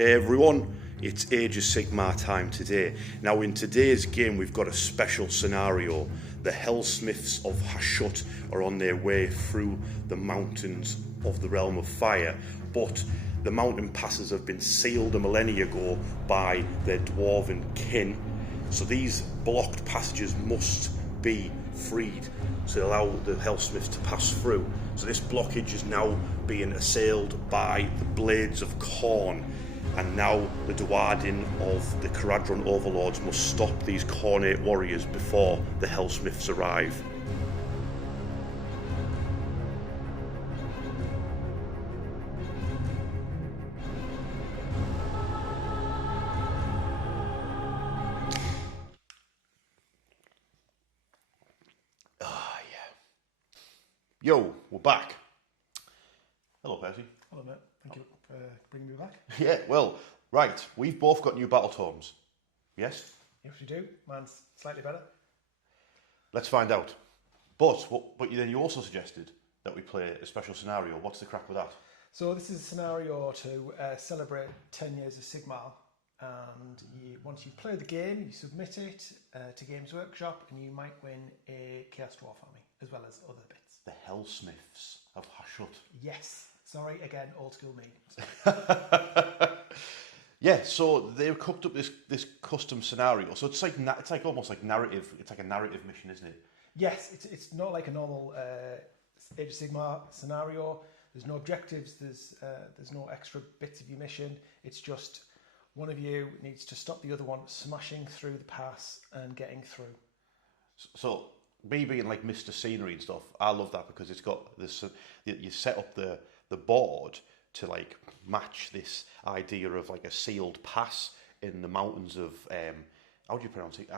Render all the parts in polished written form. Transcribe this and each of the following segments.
Hey everyone, it's Age of Sigmar time today. Now in today's game we've got a special scenario. The Helsmiths of Hashut are on their way through the mountains of the Realm of Fire, but the mountain passes have been sealed a millennia ago by their dwarven kin. So these blocked passages must be freed to allow the Helsmiths to pass through. So this blockage is now being assailed by the blades of Khorne. And now the detonating of the Kharadron Overlords must stop these Khorne warriors before the Helsmiths arrive. Yo, we're back. Hello, Percy. Hello, mate. Thank you for bringing me back. Yeah, well, right. We've both got new battletomes. Yes? Yes, we do. Mine's slightly better. Let's find out. But then you also suggested that we play a special scenario. What's the crack with that? So this is a scenario to celebrate 10 years of Sigmar. And once you've played the game, you submit it to Games Workshop and you might win a Chaos Dwarf army, as well as other bits. The Helsmiths of Hashut. Yes. Sorry, again, old school me. Yeah, so they've cooked up this custom scenario. So it's like almost like narrative. It's like a narrative mission, isn't it? Yes, it's not like a normal Age of Sigmar scenario. There's no objectives. There's no extra bits of your mission. It's just one of you needs to stop the other one smashing through the pass and getting through. So me being like Mr. Scenery and stuff, I love that because it's got this. You set up the board to like match this idea of like a sealed pass in the mountains of how do you pronounce it?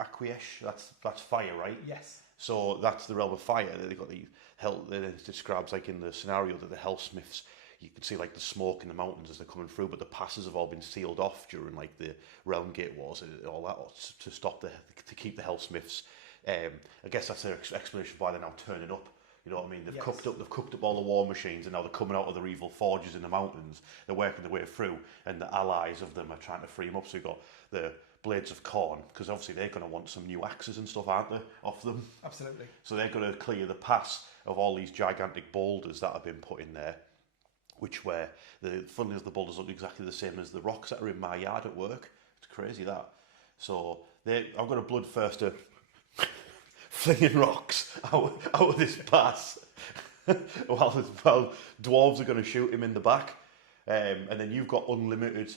Aquiesh. That's fire, right? Yes. So that's the realm of fire. They've got the hell. It describes like in the scenario that the Helsmiths. You can see like the smoke in the mountains as they're coming through, but the passes have all been sealed off during like the Realm Gate Wars and all that to stop to keep the Helsmiths. I guess that's their explanation why they're now turning up. You know what I mean? They've cooked up all the war machines, and now they're coming out of their evil forges in the mountains. They're working their way through, and the allies of them are trying to free them up. So you've got the blades of Khorne, because obviously they're going to want some new axes and stuff, aren't they, off them? Absolutely. So they're going to clear the pass of all these gigantic boulders that have been put in there, which were funnily enough, the boulders look exactly the same as the rocks that are in my yard at work. It's crazy that. So I've got a bloodthirster flinging rocks out of this pass while dwarves are going to shoot him in the back, and then you've got unlimited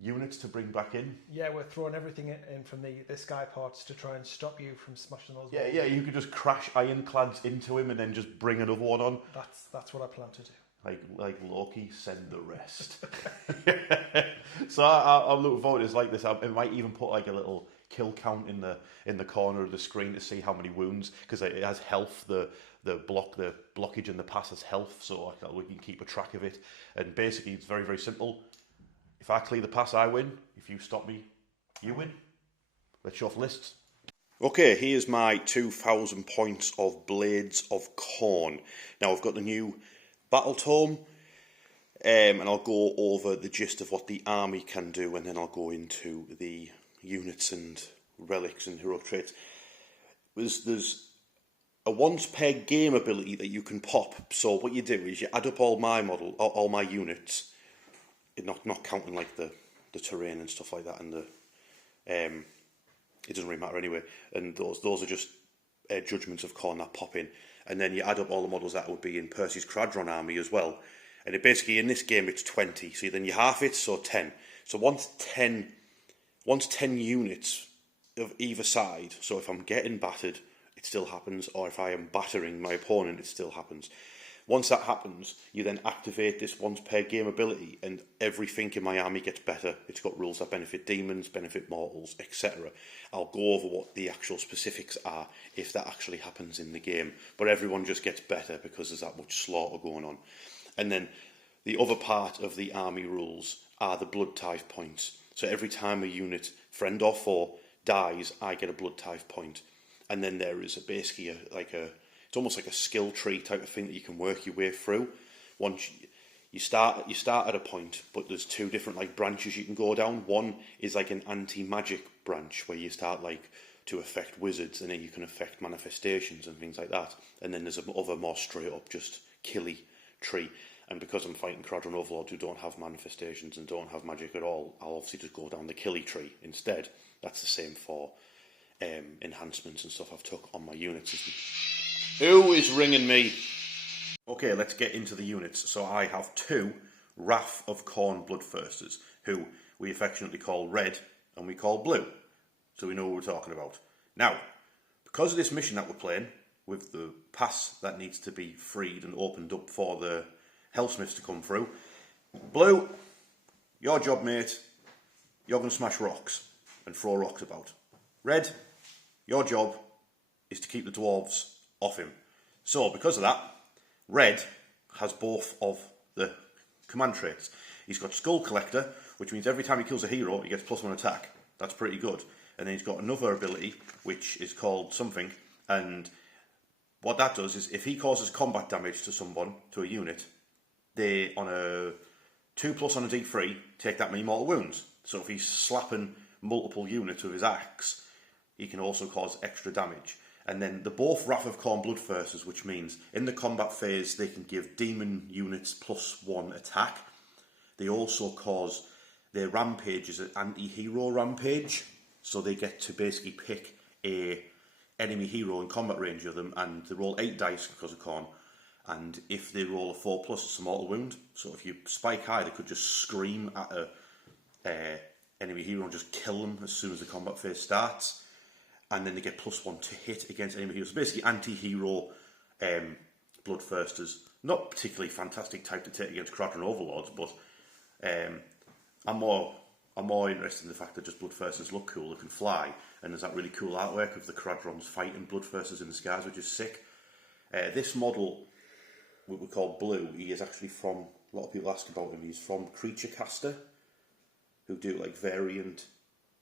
units to bring back in. Yeah, we're throwing everything in from the sky parts to try and stop you from smashing those walls. Yeah, you could just crash ironclads into him and then just bring another one on. That's what I plan to do. Like Loki, send the rest. So I'm looking forward to this like this. It might even put like a little kill count in the corner of the screen to see how many wounds, because it has health. The blockage in the pass has health, so we can keep a track of it. And basically, it's very, very simple. If I clear the pass, I win. If you stop me, you win. Let's show off lists. Okay, here's my 2,000 points of Blades of Khorne. Now I've got the new Battletome, and I'll go over the gist of what the army can do, and then I'll go into the units and relics and heroic traits. There's a once per game ability that you can pop. So what you do is you add up all my units, not counting like the terrain and stuff like that, and it doesn't really matter anyway. And those are just judgments of Khorne that pop in. And then you add up all the models that would be in Percy's Kharadron army as well. And it basically, in this game, it's 20. So then you half it, so 10. So once 10 units of either side, so if I'm getting battered, it still happens, or if I am battering my opponent, it still happens. Once that happens, you then activate this once per game ability, and everything in my army gets better. It's got rules that benefit demons, benefit mortals, etc. I'll go over what the actual specifics are if that actually happens in the game, but everyone just gets better because there's that much slaughter going on. And then the other part of the army rules are the blood tithe points. So every time a unit, friend or foe, dies, I get a blood tithe point. And then there is basically it's almost like a skill tree type of thing that you can work your way through. Once you start at a point, but there's two different like branches you can go down. One is like an anti-magic branch where you start like to affect wizards, and then you can affect manifestations and things like that. And then there's another more straight up just killy tree. And because I'm fighting Kharadron Overlords who don't have manifestations and don't have magic at all, I'll obviously just go down the killy tree instead. That's the same for enhancements and stuff I've took on my unit system. Who is ringing me? Okay, let's get into the units. So I have two Wrath of Khorne Bloodthirsters, who we affectionately call Red and we call Blue. So we know what we're talking about. Now, because of this mission that we're playing, with the pass that needs to be freed and opened up for the Helsmiths to come through, Blue, your job, mate, you're going to smash rocks and throw rocks about. Red, your job is to keep the dwarves off him. So, because of that, Red has both of the command traits. He's got Skull Collector, which means every time he kills a hero, he gets +1 attack. That's pretty good. And then he's got another ability, which is called something, and what that does is if he causes combat damage to someone, to a unit, they, on a 2+ on a D3, take that many mortal wounds. So if he's slapping multiple units with his axe, he can also cause extra damage. And then they're both Wrath of Khorne Bloodthirsters, which means in the combat phase they can give demon units +1 attack. They also cause their rampage is an anti-hero rampage, so they get to basically pick a enemy hero in combat range of them, and they roll 8 dice because of Khorne. And if they roll a 4+, it's a mortal wound. So if you spike high, they could just scream at a enemy hero and just kill them as soon as the combat phase starts. And then they get +1 to hit against enemy heroes. So basically anti-hero Bloodthirsters. Not particularly fantastic type to take against Kharadron Overlords, but I'm more interested in the fact that just Bloodthirsters look cool, they can fly, and there's that really cool artwork of the Kharadrons fighting Bloodthirsters in the skies, which is sick. This model, what we call Blue, he is actually from, a lot of people ask about him, he's from Creature Caster, who do like variant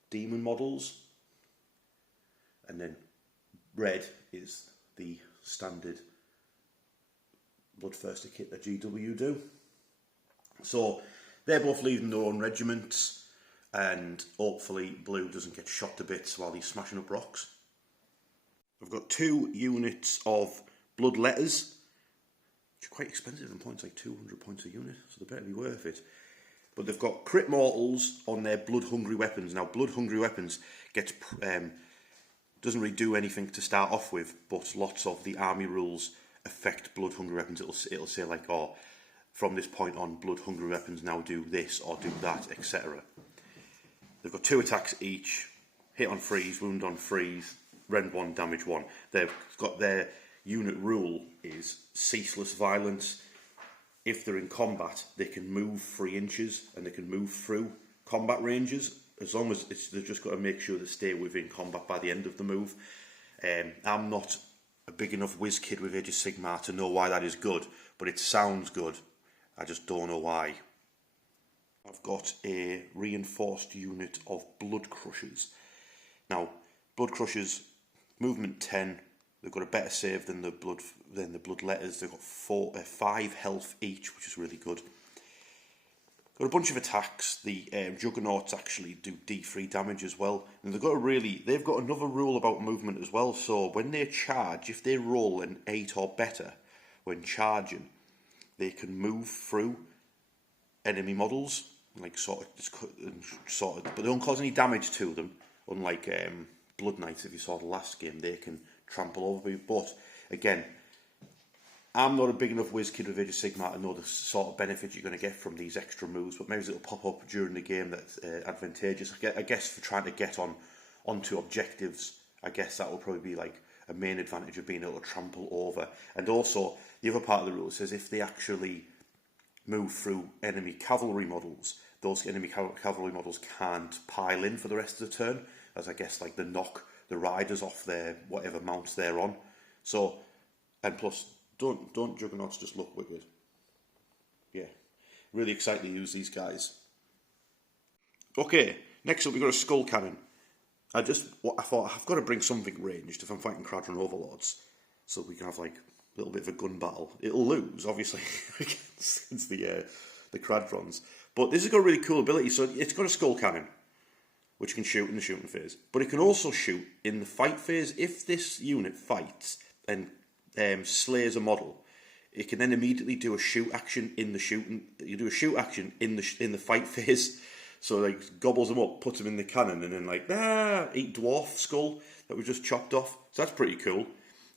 demon models. And then Red is the standard Bloodthirster kit that GW do. So they're both leading their own regiments, and hopefully Blue doesn't get shot to bits while he's smashing up rocks. I've got 2 units of Blood Letters, which are quite expensive in points, like 200 points a unit, so they better be worth it. But they've got crit mortals on their Blood Hungry weapons. Now, Blood Hungry weapons gets doesn't really do anything to start off with, but lots of the army rules affect Blood Hungry weapons. It'll say like, oh, from this point on, Blood Hungry weapons now do this or do that, etc. They've got 2 attacks each, hit on freeze, wound on freeze, rend 1, damage 1. They've got their unit rule is ceaseless violence. If they're in combat, they can move 3 inches and they can move through combat ranges, as long as they've just got to make sure they stay within combat by the end of the move. I'm not a big enough whiz kid with Age of Sigmar to know why that is good, but it sounds good. I just don't know why. I've got a reinforced unit of Blood Crushers. Now, Blood Crushers, movement 10. They've got a better save than the Blood Letters. They've got 5 health each, which is really good. Got a bunch of attacks. The Juggernauts actually do D3 damage as well, and they've got another rule about movement as well. So when they charge, if they roll an 8 or better when charging, they can move through enemy models, like sort of, but they don't cause any damage to them. Unlike Blood Knights, if you saw the last game, they can trample over you. But again, I'm not a big enough whiz kid with Age of Sigmar to know the sort of benefits you're going to get from these extra moves, but maybe it'll pop up during the game that's advantageous. I guess for trying to get onto objectives, I guess that will probably be like a main advantage of being able to trample over. And also, the other part of the rule says if they actually move through enemy cavalry models, those enemy cavalry models can't pile in for the rest of the turn, as I guess like they knock the riders off their whatever mounts they're on. So, and plus, don't Juggernauts just look wicked? Yeah, really excited to use these guys. Okay, next up we've got a Skull Cannon. I thought I've got to bring something ranged if I'm fighting Kharadron Overlords, so we can have like little bit of a gun battle. It'll lose, obviously, against the Kharadrons. But this has got a really cool ability. So it's got a skull cannon, which can shoot in the shooting phase. But it can also shoot in the fight phase. If this unit fights and slays a model, it can then immediately do a shoot action in the shooting. You do a shoot action in the fight phase. So like gobbles them up, puts them in the cannon, and then like eat dwarf skull that we just chopped off. So that's pretty cool.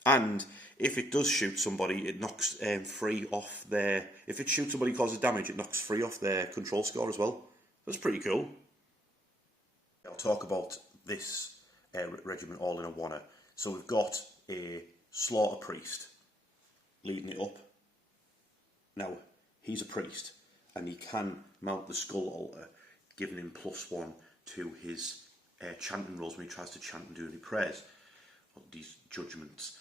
And if it does shoot somebody, it knocks free off their. If it shoots somebody, causes damage, it knocks free off their control score as well. That's pretty cool. I'll talk about this regiment all in a one. So we've got a slaughter priest leading it up. Now he's a priest, and he can mount the skull altar, giving him +1 to his chanting rolls when he tries to chant and do any prayers, or these judgments.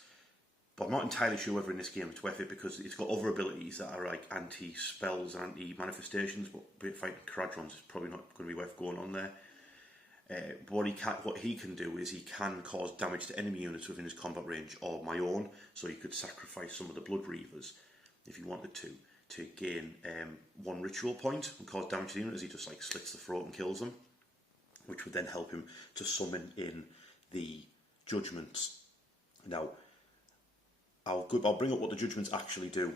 But I'm not entirely sure whether in this game it's worth it, because it's got other abilities that are like anti-spells and anti-manifestations, but fighting Kharadrons is probably not going to be worth going on there. What he can do is he can cause damage to enemy units within his combat range or my own, so he could sacrifice some of the blood reavers if he wanted to gain 1 ritual point and cause damage to the unit as he just like slits the throat and kills them, which would then help him to summon in the judgments. Now, I'll bring up what the judgments actually do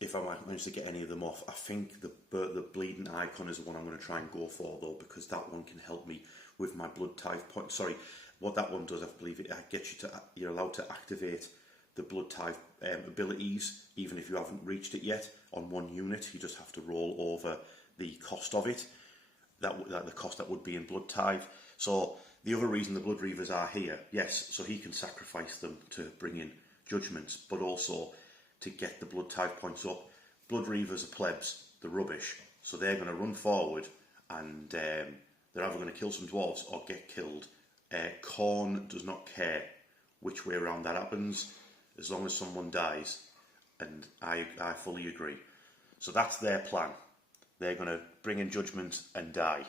if I manage to get any of them off. I think the bleeding icon is the one I'm going to try and go for though, because that one can help me with my blood tithe point. Sorry, what that one does, I believe it gets you're allowed to activate the blood tithe abilities even if you haven't reached it yet on one unit. You just have to roll over the cost of it, the cost that would be in blood tithe. So the other reason the blood reavers are here, yes, so he can sacrifice them to bring in judgments, but also to get the blood tithe points up. Blood reavers are plebs, they're rubbish, so they're going to run forward and they're either going to kill some dwarves or get killed. Khorne does not care which way around that happens, as long as someone dies, and I fully agree. So that's their plan. They're going to bring in judgment and die.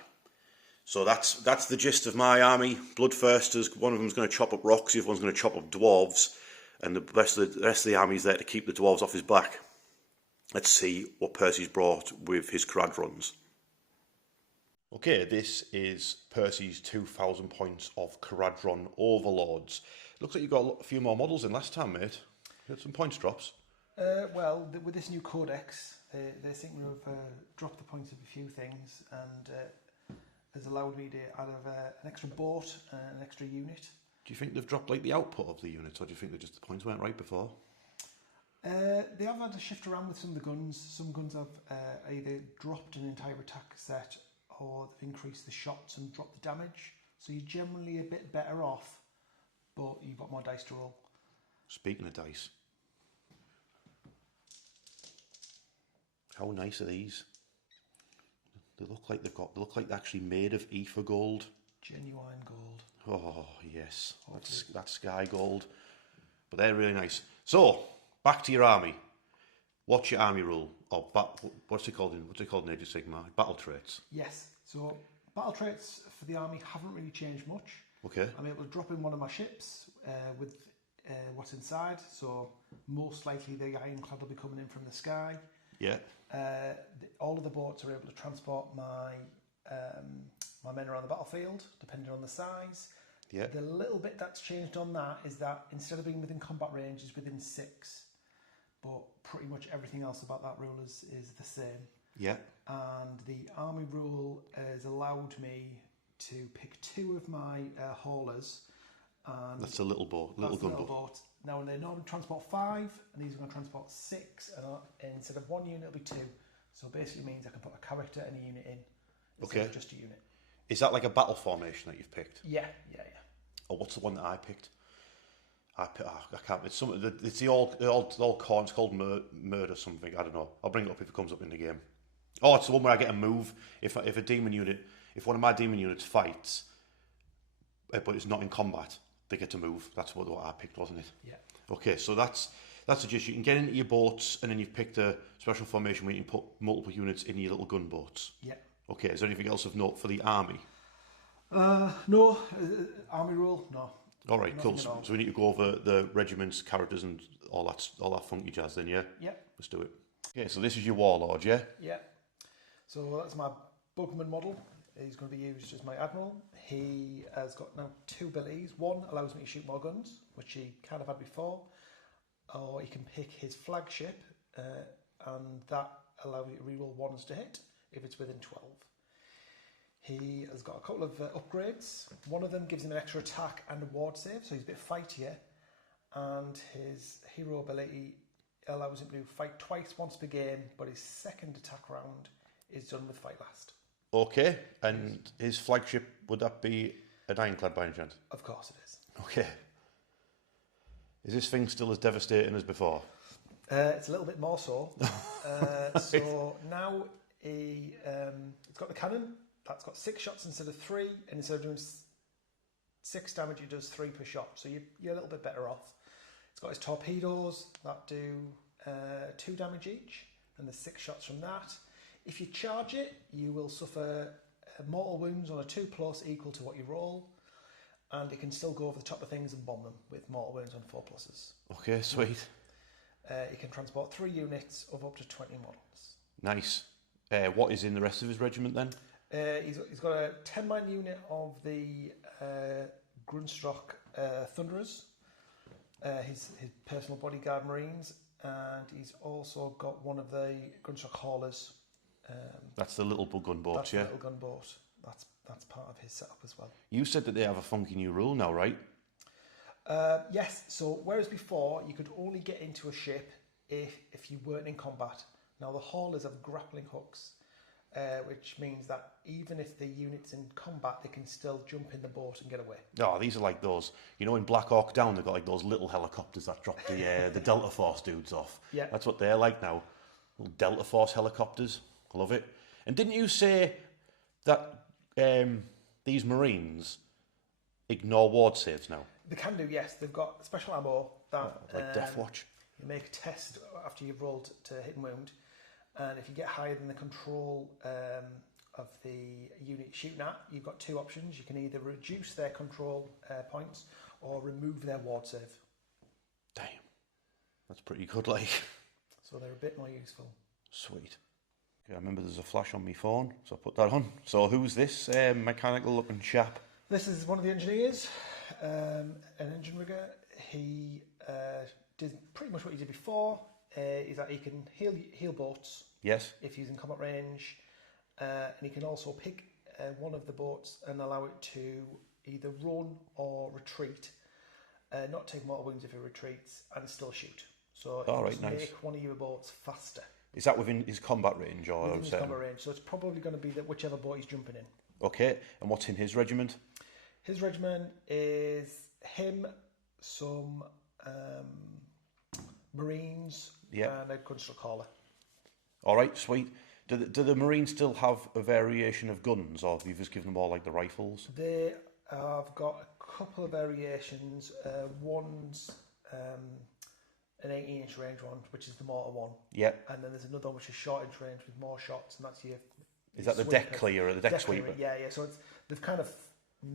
So that's the gist of my army. Bloodthirsters, one of them's going to chop up rocks, the other one's going to chop up dwarves, and the rest of the army's there to keep the dwarves off his back. Let's see what Percy's brought with his Kharadrons. Okay, this is Percy's 2,000 points of Kharadron Overlords. Looks like you got a few more models in last time, mate. You had some points drops. Well, with this new codex, they seem to have dropped the points of a few things, and has allowed me to add an extra boat and an extra unit. Do you think they've dropped like the output of the units, or do you think the points weren't right before? They have had to shift around with some of the guns. Some guns have either dropped an entire attack set, or they've increased the shots and dropped the damage. So you're generally a bit better off, but you've got more dice to roll. Speaking of dice, how nice are these? They look like they're actually made of ether gold. Genuine gold. Oh yes, that's sky gold. But they're really nice. So back to your army. What's your army rule? Or what's it called in Age of Sigmar? Battle traits. Yes. So battle traits for the army haven't really changed much. Okay. I'm able to drop in one of my ships with what's inside. So most likely the ironclad will be coming in from the sky. Yeah. All of the boats are able to transport my men around the battlefield, depending on the size. Yeah. The little bit that's changed on that is that instead of being within combat range, it's within 6. But pretty much everything else about that rule is the same. Yeah. And the army rule has allowed me to pick 2 of my haulers. And that's a little boat, little gunboat. Now they normally transport 5, and these are going to transport 6. And instead of 1 unit, it'll be 2. So basically means I can put a character and a unit in instead of just a unit. Is that like a battle formation that you've picked? Yeah. Or what's the one that I picked? I can't. It's the old Khorne. It's called murder something. I don't know. I'll bring it up if it comes up in the game. Oh, it's the one where I get a move if one of my demon units fights, but it's not in combat, they get to move. That's what I picked, wasn't it? Yeah. Okay, so that's the gist. You can get into your boats, and then you've picked a special formation where you can put multiple units in your little gunboats. Yeah. Okay. Is there anything else of note for the army? No. Army rule? No. All right, Nothing cool. at all. So we need to go over the regiments, characters, and all that funky jazz. Then, yeah. Yeah. Let's do it. Okay, so this is your warlord, yeah. Yeah. So that's my Bugman model. He's going to be used as my admiral. He has got now 2 abilities. One allows me to shoot more guns, which he kind of had before, or he can pick his flagship, and that allows you to reroll 1s to hit if it's within 12. He has got a couple of upgrades. One of them gives him an extra attack and a ward save, so he's a bit fightier. And his hero ability allows him to fight twice, once per game, but his second attack round is done with fight last. Okay, and his flagship, would that be an ironclad by any chance? Of course it is. Okay. Is this thing still as devastating as before? It's a little bit more so. So now it's got the cannon. That's got 6 shots instead of 3, and instead of doing 6 damage, it does 3 per shot. So you're a little bit better off. It's got his torpedoes that do 2 damage each, and there's 6 shots from that. If you charge it, you will suffer mortal wounds on a 2+ equal to what you roll, and it can still go over the top of things and bomb them with mortal wounds on 4+. Okay, sweet. It can transport 3 units of up to 20 models. Nice. What is in the rest of his regiment then? He's got a 10-man unit of the Grunstock Thunderers, his personal bodyguard Marines, and he's also got one of the Grunstock Haulers. That's the little gunboat, That's yeah? the little gunboat. That's part of his setup as well. You said that they have a funky new rule now, right? Yes, so whereas before you could only get into a ship if you weren't in combat, now the Haulers have grappling hooks, which means that even if the unit's in combat, they can still jump in the boat and get away. Oh, these are like those, you know, in Black Hawk Down, they've got like those little helicopters that drop the Delta Force dudes off. Yeah. That's what they're like now. Little Delta Force helicopters. I love it. And didn't you say that these Marines ignore ward saves now? They can do, yes. They've got special ammo that like Death Watch. you make a test after you've rolled to hit and wound, and if you get higher than the control of the unit shooting at, you've got 2 options. You can either reduce their control points or remove their ward save. Damn. That's pretty good, like. So they're a bit more useful. Sweet. Okay, I remember there's a flash on my phone, so I put that on. So who's this mechanical looking chap? This is one of the engineers, an engine rigger. He did pretty much what he did before, is that he can heal boats. Yes. If he's in combat range, and he can also pick one of the boats and allow it to either run or retreat, not take mortal wounds if it retreats, and still shoot. So All right, just nice. make one of your boats faster. Is that within his combat range or Within his combat range, so it's probably going to be that whichever boat he's jumping in. Okay, and what's in his regiment? His regiment is him, some Marines, Yeah. and a Grunstock Hauler. All right, sweet. Do the Marines still have a variation of guns, or have you just given them all like the rifles? They have got a couple of variations. One's an 18-inch range one, which is the mortar one. Yeah. And then there's another one which is short-inch range with more shots, and that's your... Is that the deck clearer, the deck sweeper? Yeah. So they've kind of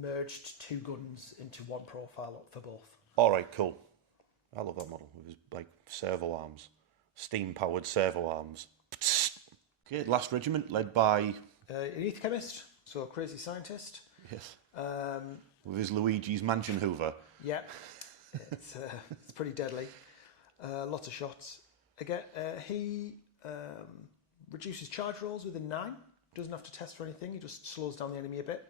merged 2 guns into one profile for both. All right, cool. I love that model with his like servo arms, steam-powered servo arms. Okay, last regiment led by An ETH chemist, so a crazy scientist. yes, Um, with his Luigi's Mansion Hoover. yeah, it's pretty deadly. Lots of shots. Again, he reduces charge rolls within 9. Doesn't have to test for anything. He just slows down the enemy a bit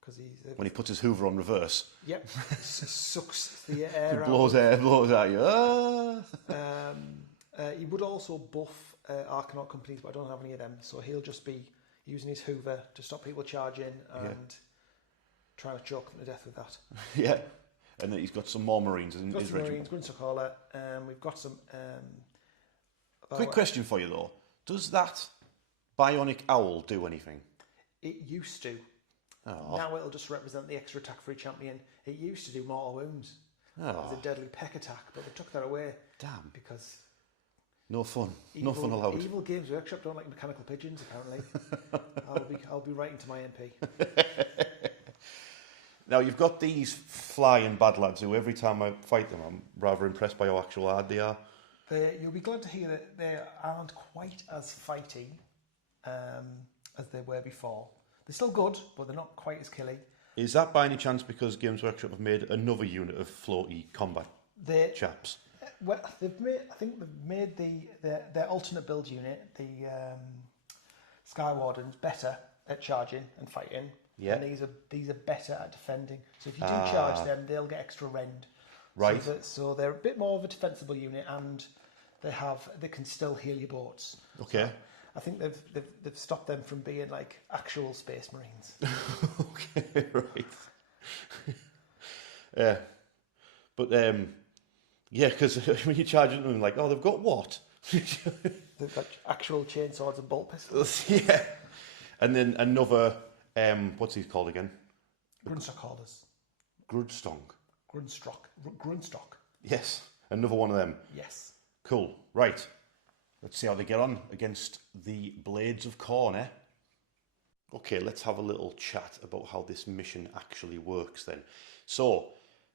because he's When he puts his Hoover on reverse, yep, sucks the air out. blows at you. Ah! He would also buff Arcanaut companies, but I don't have any of them. So he'll just be using his Hoover to stop people charging and trying to choke them to death with that. Yeah, and then he's got some more Marines in his regiment. Marines, Grunstock Hauler. We've got some... Quick question for you though. Does that bionic owl do anything? It used to. Oh. Now it'll just represent the extra attack for each champion. It used to do mortal wounds. Oh. It was a deadly peck attack, but they took that away. Damn. Because... No fun. No fun allowed. Evil Games Workshop don't like mechanical pigeons, apparently. I'll be writing to my MP. Now, you've got these flying bad lads who every time I fight them, I'm rather impressed by how actual hard they are. You'll be glad to hear that they aren't quite as fighty as they were before. They're still good, but they're not quite as killy. Is that by any chance because Games Workshop have made another unit of floaty combat chaps? Well, I think they've made their alternate build unit, the Sky Wardens, better at charging and fighting. Yeah. And these are better at defending. So if you do charge them, they'll get extra rend. Right. So they're a bit more of a defensible unit, and they can still heal your boats. Okay. So I think they've stopped them from being like actual space marines. Okay, right. Yeah, but yeah, because when you charge them, like, oh, they've got what? They've got actual chainswords and bolt pistols. Yeah, and then another. What's he called again? Grunstock holders. Grudstock. Grunstock. Yes, another one of them. Yes. Cool. Right. Let's see how they get on against the Blades of Khorne, eh? Okay, let's have a little chat about how this mission actually works then. So,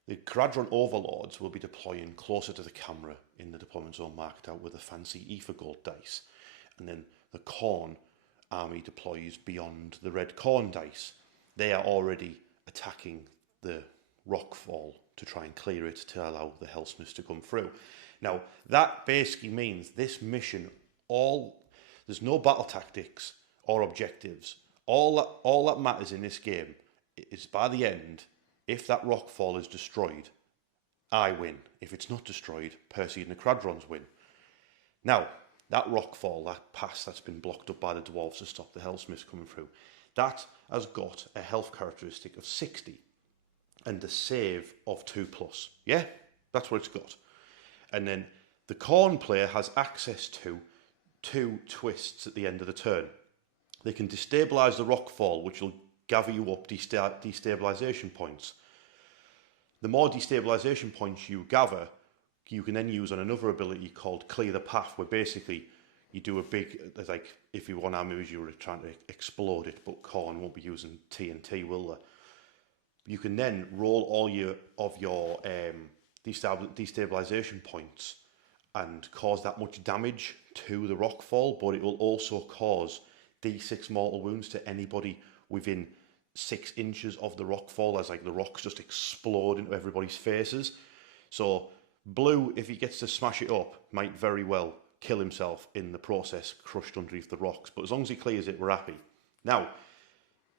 the Kharadron Overlords will be deploying closer to the camera in the deployment zone marked out with a fancy ether gold dice. And then the Khorne army deploys beyond the red Khorne dice. They are already attacking the rockfall to try and clear it to allow the Helsmiths to come through. Now, that basically means this mission, there's no battle tactics or objectives. All that matters in this game is by the end, if that rockfall is destroyed, I win. If it's not destroyed, Percy and the Kharadrons win. Now, that rockfall, that pass that's been blocked up by the dwarves to stop the Helsmiths coming through, that has got a health characteristic of 60 and a save of 2+. Yeah, that's what it's got. And then the Khorne player has access to 2 twists at the end of the turn. They can destabilise the rockfall, which will gather you up destabilisation points. The more destabilisation points you gather, you can then use on another ability called Clear the Path, where basically you do a big, like if you want armies, you were trying to explode it, but Khorne won't be using TNT, will they? You can then roll all your destabilisation points and cause that much damage to the rockfall, but it will also cause D6 mortal wounds to anybody within 6 inches of the rockfall, as like the rocks just explode into everybody's faces. So Blue, if he gets to smash it up, might very well kill himself in the process, crushed underneath the rocks. But as long as he clears it, we're happy. Now,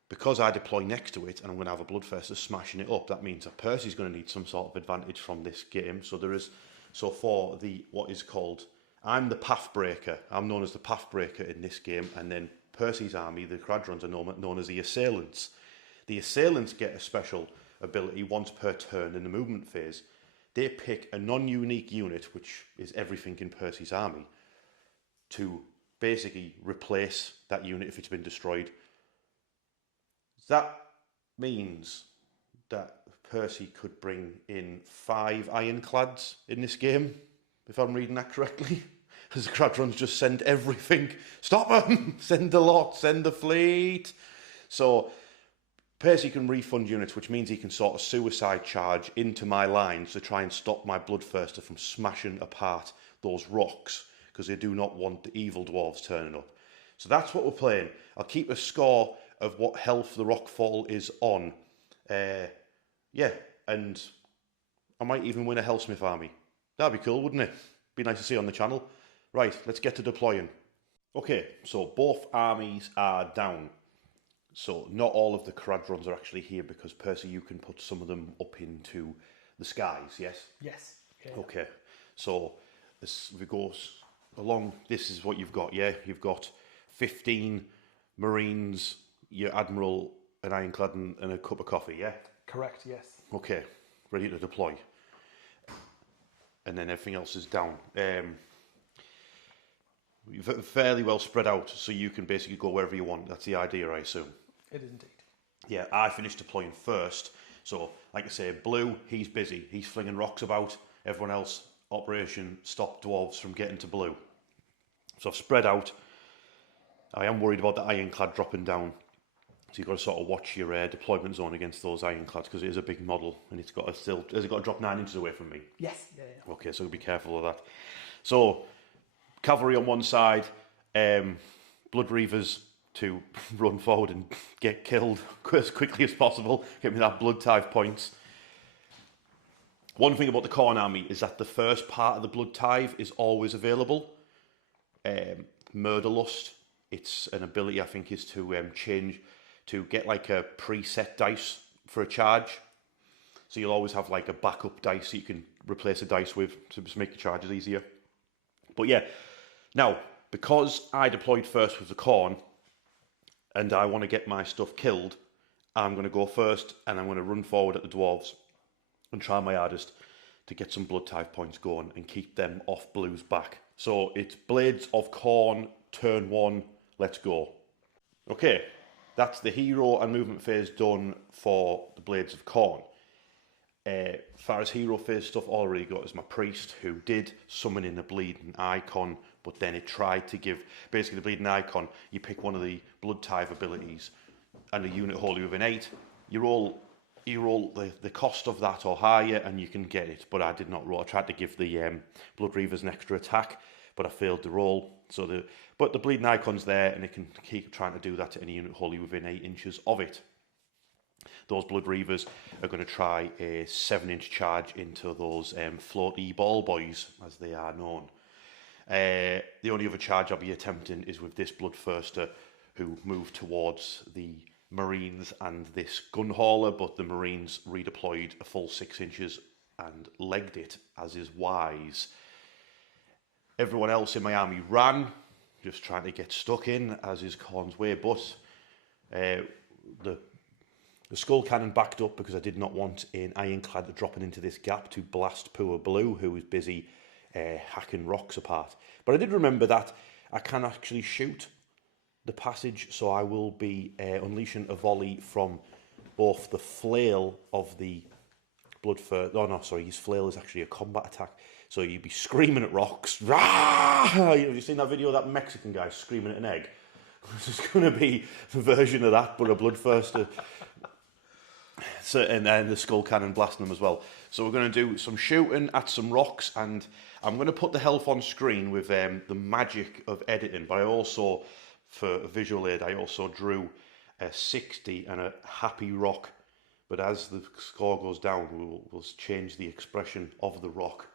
because I deploy next to it and I'm going to have a bloodfest of smashing it up, that means that Percy's going to need some sort of advantage from this game. So for the, what is called, I'm the path breaker. I'm known as the path breaker in this game, and then Percy's army, the Kharadrons, are known as the assailants. The assailants get a special ability once per turn in the movement phase. They pick a non-unique unit, which is everything in Percy's army, to basically replace that unit if it's been destroyed. That means that Percy could bring in 5 ironclads in this game, if I'm reading that correctly. Because the Kharadrons just send everything. Stop them! Send the lot, send the fleet. So Percy can refund units, which means he can sort of suicide charge into my lines to try and stop my Bloodthirster from smashing apart those rocks, because they do not want the evil dwarves turning up. So that's what we're playing. I'll keep a score of what health the rockfall is on. Yeah, and I might even win a Helsmith army. That'd be cool, wouldn't it? Be nice to see on the channel. Right, let's get to deploying. Okay, so both armies are down. So not all of the Kharadrons are actually here, because Percy, you can put some of them up into the skies, yes? Yes. Okay, so as we go along, this is what you've got, yeah? You've got 15 Marines, your Admiral, an Ironclad, and a cup of coffee, yeah? Correct, yes. Okay, ready to deploy. And then everything else is down. Fairly well spread out, so you can basically go wherever you want. That's the idea, I assume. It is indeed. Yeah, I finished deploying first. So, like I say, Blue, he's busy. He's flinging rocks about. Everyone else, Operation Stop Dwarves from getting to Blue. So I've spread out. I am worried about the Ironclad dropping down. So you've got to sort of watch your deployment zone against those ironclads because it is a big model and it's got to still... Has it got to drop 9 inches away from me? Yes. Yeah. Okay, so be careful of that. So, cavalry on one side, blood reavers to run forward and get killed as quickly as possible, get me that blood tithe points. One thing about the Khorne army is that the first part of the blood tithe is always available. Murderlust, it's an ability I think is to change, to get like a preset dice for a charge. So you'll always have like a backup dice that you can replace a dice with to just make your charges easier. But yeah, now, because I deployed first with the Khorne, and I want to get my stuff killed, I'm going to go first, and I'm going to run forward at the dwarves and try my hardest to get some blood tithe points going and keep them off blue's back. So it's Blades of Khorne, turn 1, let's go. Okay, that's the hero and movement phase done for the Blades of Khorne. As far as hero phase stuff, all I already got is my priest, who did summon in a bleeding icon, but then it tried to give, basically the bleeding icon, you pick one of the blood tithe abilities and a unit wholly within 8, you roll the cost of that or higher and you can get it, but I did not roll. I tried to give the blood reavers an extra attack, but I failed to roll. But the bleeding icon's there and it can keep trying to do that to any unit wholly within 8 inches of it. Those blood reavers are going to try a 7-inch charge into those floaty ball boys, as they are known. The only other charge I'll be attempting is with this bloodthirster, who moved towards the Marines and this gun hauler, but the Marines redeployed a full 6 inches and legged it, as is wise. Everyone else in my army ran, just trying to get stuck in, as is Khorne's way, but the skull cannon backed up because I did not want an ironclad dropping into this gap to blast poor Blue, who was busy hacking rocks apart. But I did remember that I can actually shoot the passage, so I will be unleashing a volley from both the flail of the bloodthirster. Oh no, sorry, his flail is actually a combat attack. So you'd be screaming at rocks. Rah! Have you seen that video of that Mexican guy screaming at an egg? This is going to be the version of that, but a bloodthirster. So, and then the skull cannon blasting them as well. So we're going to do some shooting at some rocks, and I'm going to put the health on screen with the magic of editing. But I also, for a visual aid, I also drew a 60 and a happy rock. But as the score goes down, we'll change the expression of the rock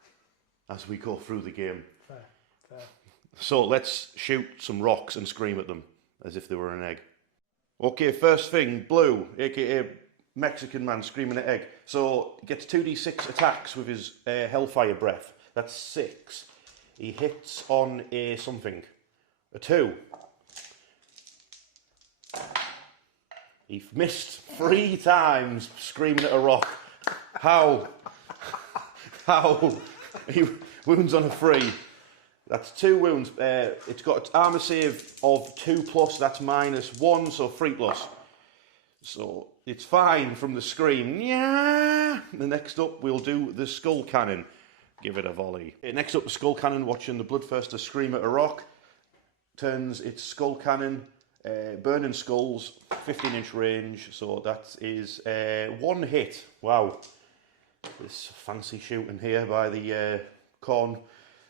as we go through the game. Fair. So let's shoot some rocks and scream at them as if they were an egg. Okay, first thing, Blue, aka Mexican man screaming at egg. So he gets 2d6 attacks with his Hellfire Breath. That's 6. He hits on a something. A 2. He missed 3 times screaming at a rock. How? He wounds on a 3. That's 2 wounds. It's got an armour save of 2+, that's -1, so 3+. So it's fine from the scream. Yeah. The next up, we'll do the skull cannon. Give it a volley. Next up, the skull cannon, watching the bloodthirster scream at a rock. Turns its skull cannon, burning skulls, 15-inch range. So that is 1 hit. Wow. This fancy shooting here by the Khorne.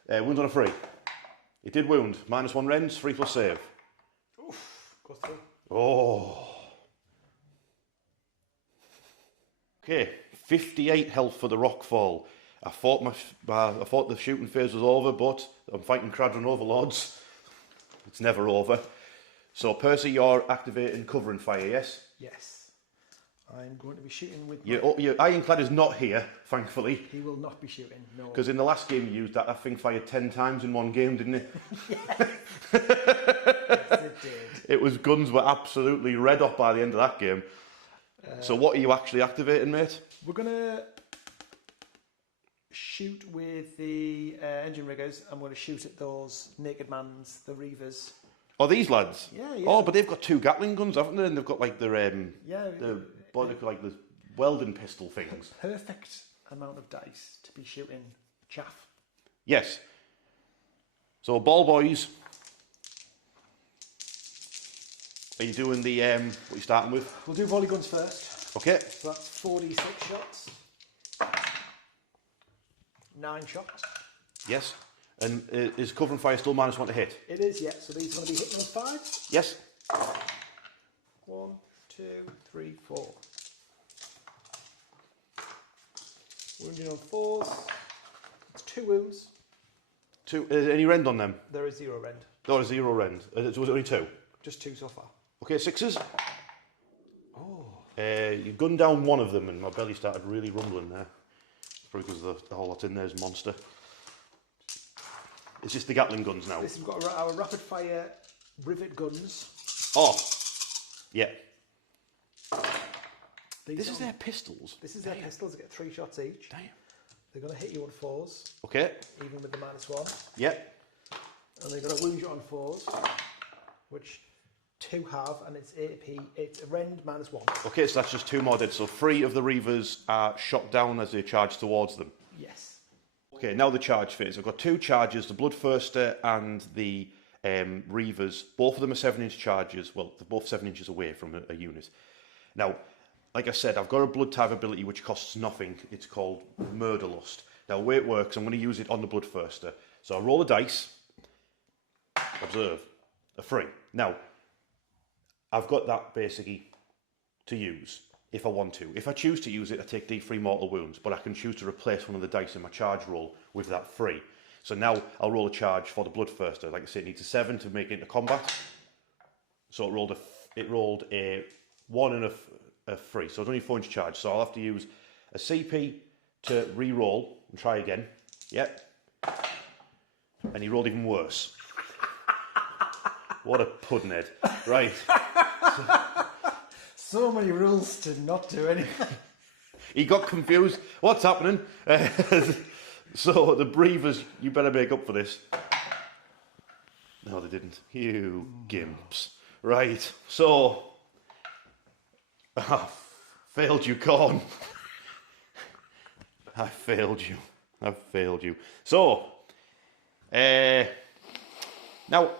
Wounds on a 3. It did wound. -1 rends, 3+ save. Oof. Goes through. Oh. Okay, 58 health for the rockfall. I thought the shooting phase was over, but I'm fighting Kharadron Overlords. It's never over. So Percy, you're activating covering fire, yes? Yes. I'm going to be shooting with... Your ironclad is not here, thankfully. He will not be shooting, no. Because in the last game you used that thing fired 10 times in one game, didn't it? Yes. Yes, it did. It was guns were absolutely red hot by the end of that game. So what are you actually activating, mate? We're going to shoot with the engine riggers. I'm going to shoot at those naked mans, the reavers. Oh, these lads? Yeah. Oh, but they've got 2 Gatling guns, haven't they? And they've got like their like the welding pistol things. Perfect amount of dice to be shooting chaff. Yes. So ball boys. Are you doing the, what are you starting with? We'll do volley guns first. Okay. So that's 46 shots. 9 shots. Yes. And is cover and fire still -1 to hit? It is, yeah. So these are going to be hitting on 5s. Yes. 1, 2, 3, 4. Wounding on 4s. It's 2 wounds. 2. Any rend on them? There is 0 rend. Or 0 rend. Was it only 2? Just 2 so far. Okay, 6s. Oh. You gunned down one of them and my belly started really rumbling there. Probably because the whole that's in there is monster. It's just the Gatling guns now. This, we've got our rapid fire rivet guns. Oh, yeah. This is their pistols. This is their pistols. They get 3 shots each. Damn. They're going to hit you on 4s. Okay. Even with the -1. Yep. And they're going to wound you on 4s, which 2 have, and it's AP. It's a rend -1. Okay, so that's just 2 more dead. So 3 of the reavers are shot down as they charge towards them. Yes. Okay, now the charge phase. I've got 2 charges, the Bloodthirster and the reavers. Both of them are 7-inch charges. Well, they're both 7 inches away from a unit. Now, like I said, I've got a blood type ability which costs nothing. It's called Murderlust. Now, the way it works, I'm going to use it on the Bloodthirster. So I roll a dice. Observe. A 3. Now, I've got that basically to use if I want to. If I choose to use it, I take D3 mortal wounds, but I can choose to replace one of the dice in my charge roll with that 3. So now I'll roll a charge for the Bloodthirster. Like I said, it needs a 7 to make it into combat. So it rolled a 1 and a 3. So it's only a 4-inch charge. So I'll have to use a CP to re-roll and try again. Yep. And he rolled even worse. What a puddinhead. Right. So many rules to not do anything. He got confused. What's happening? So the Breavers, you better make up for this. No, they didn't. You gimps. Right. So, failed you, Khorne. I failed you. I failed you. So, now,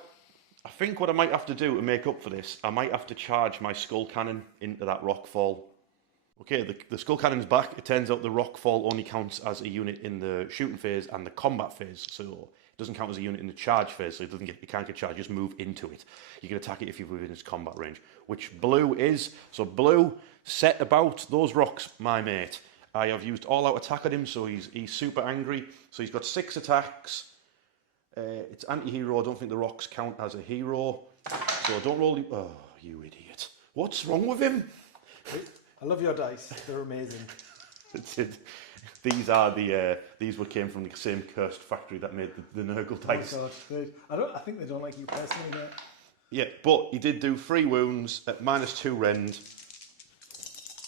I think what I might have to do to make up for this, I might have to charge my skull cannon into that rockfall. Okay, the skull cannon's back. It turns out the rockfall only counts as a unit in the shooting phase and the combat phase, so it doesn't count as a unit in the charge phase, so you can't get charged, just move into it. You can attack it if you're within its combat range, which blue is. So blue, set about those rocks, my mate. I have used all-out attack on him, so he's super angry. So he's got 6 attacks. It's anti-hero. I don't think the rocks count as a hero. So don't roll... Oh, you idiot. What's wrong with him? I love your dice. They're amazing. These are these came from the same cursed factory that made the Nurgle dice. Oh God. I think they don't like you personally, mate. Yeah, but he did do 3 wounds at -2 rend.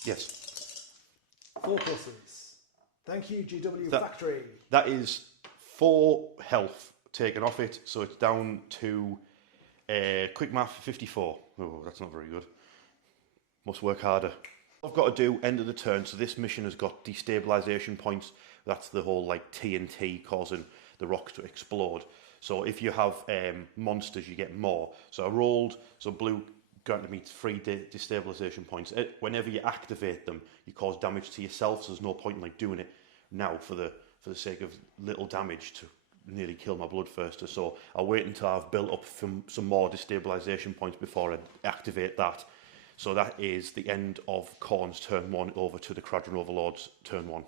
Yes. 4 pluses. Thank you, GW Factory. That is 4 health taken off it, so it's down to quick math 54. Oh, that's not very good. Must work harder. I've got to do end of the turn, so this mission has got destabilization points. That's the whole like TNT causing the rocks to explode. So if you have monsters, you get more. So I rolled, so blue granted me 3 destabilization points. Whenever you activate them, you cause damage to yourself, so there's no point in like doing it now for the sake of little damage to nearly kill my Bloodthirster. So I'll wait until I've built up some more destabilization points before I activate that. So that is the end of Khorne's turn 1 over to the Kharadron Overlords turn 1.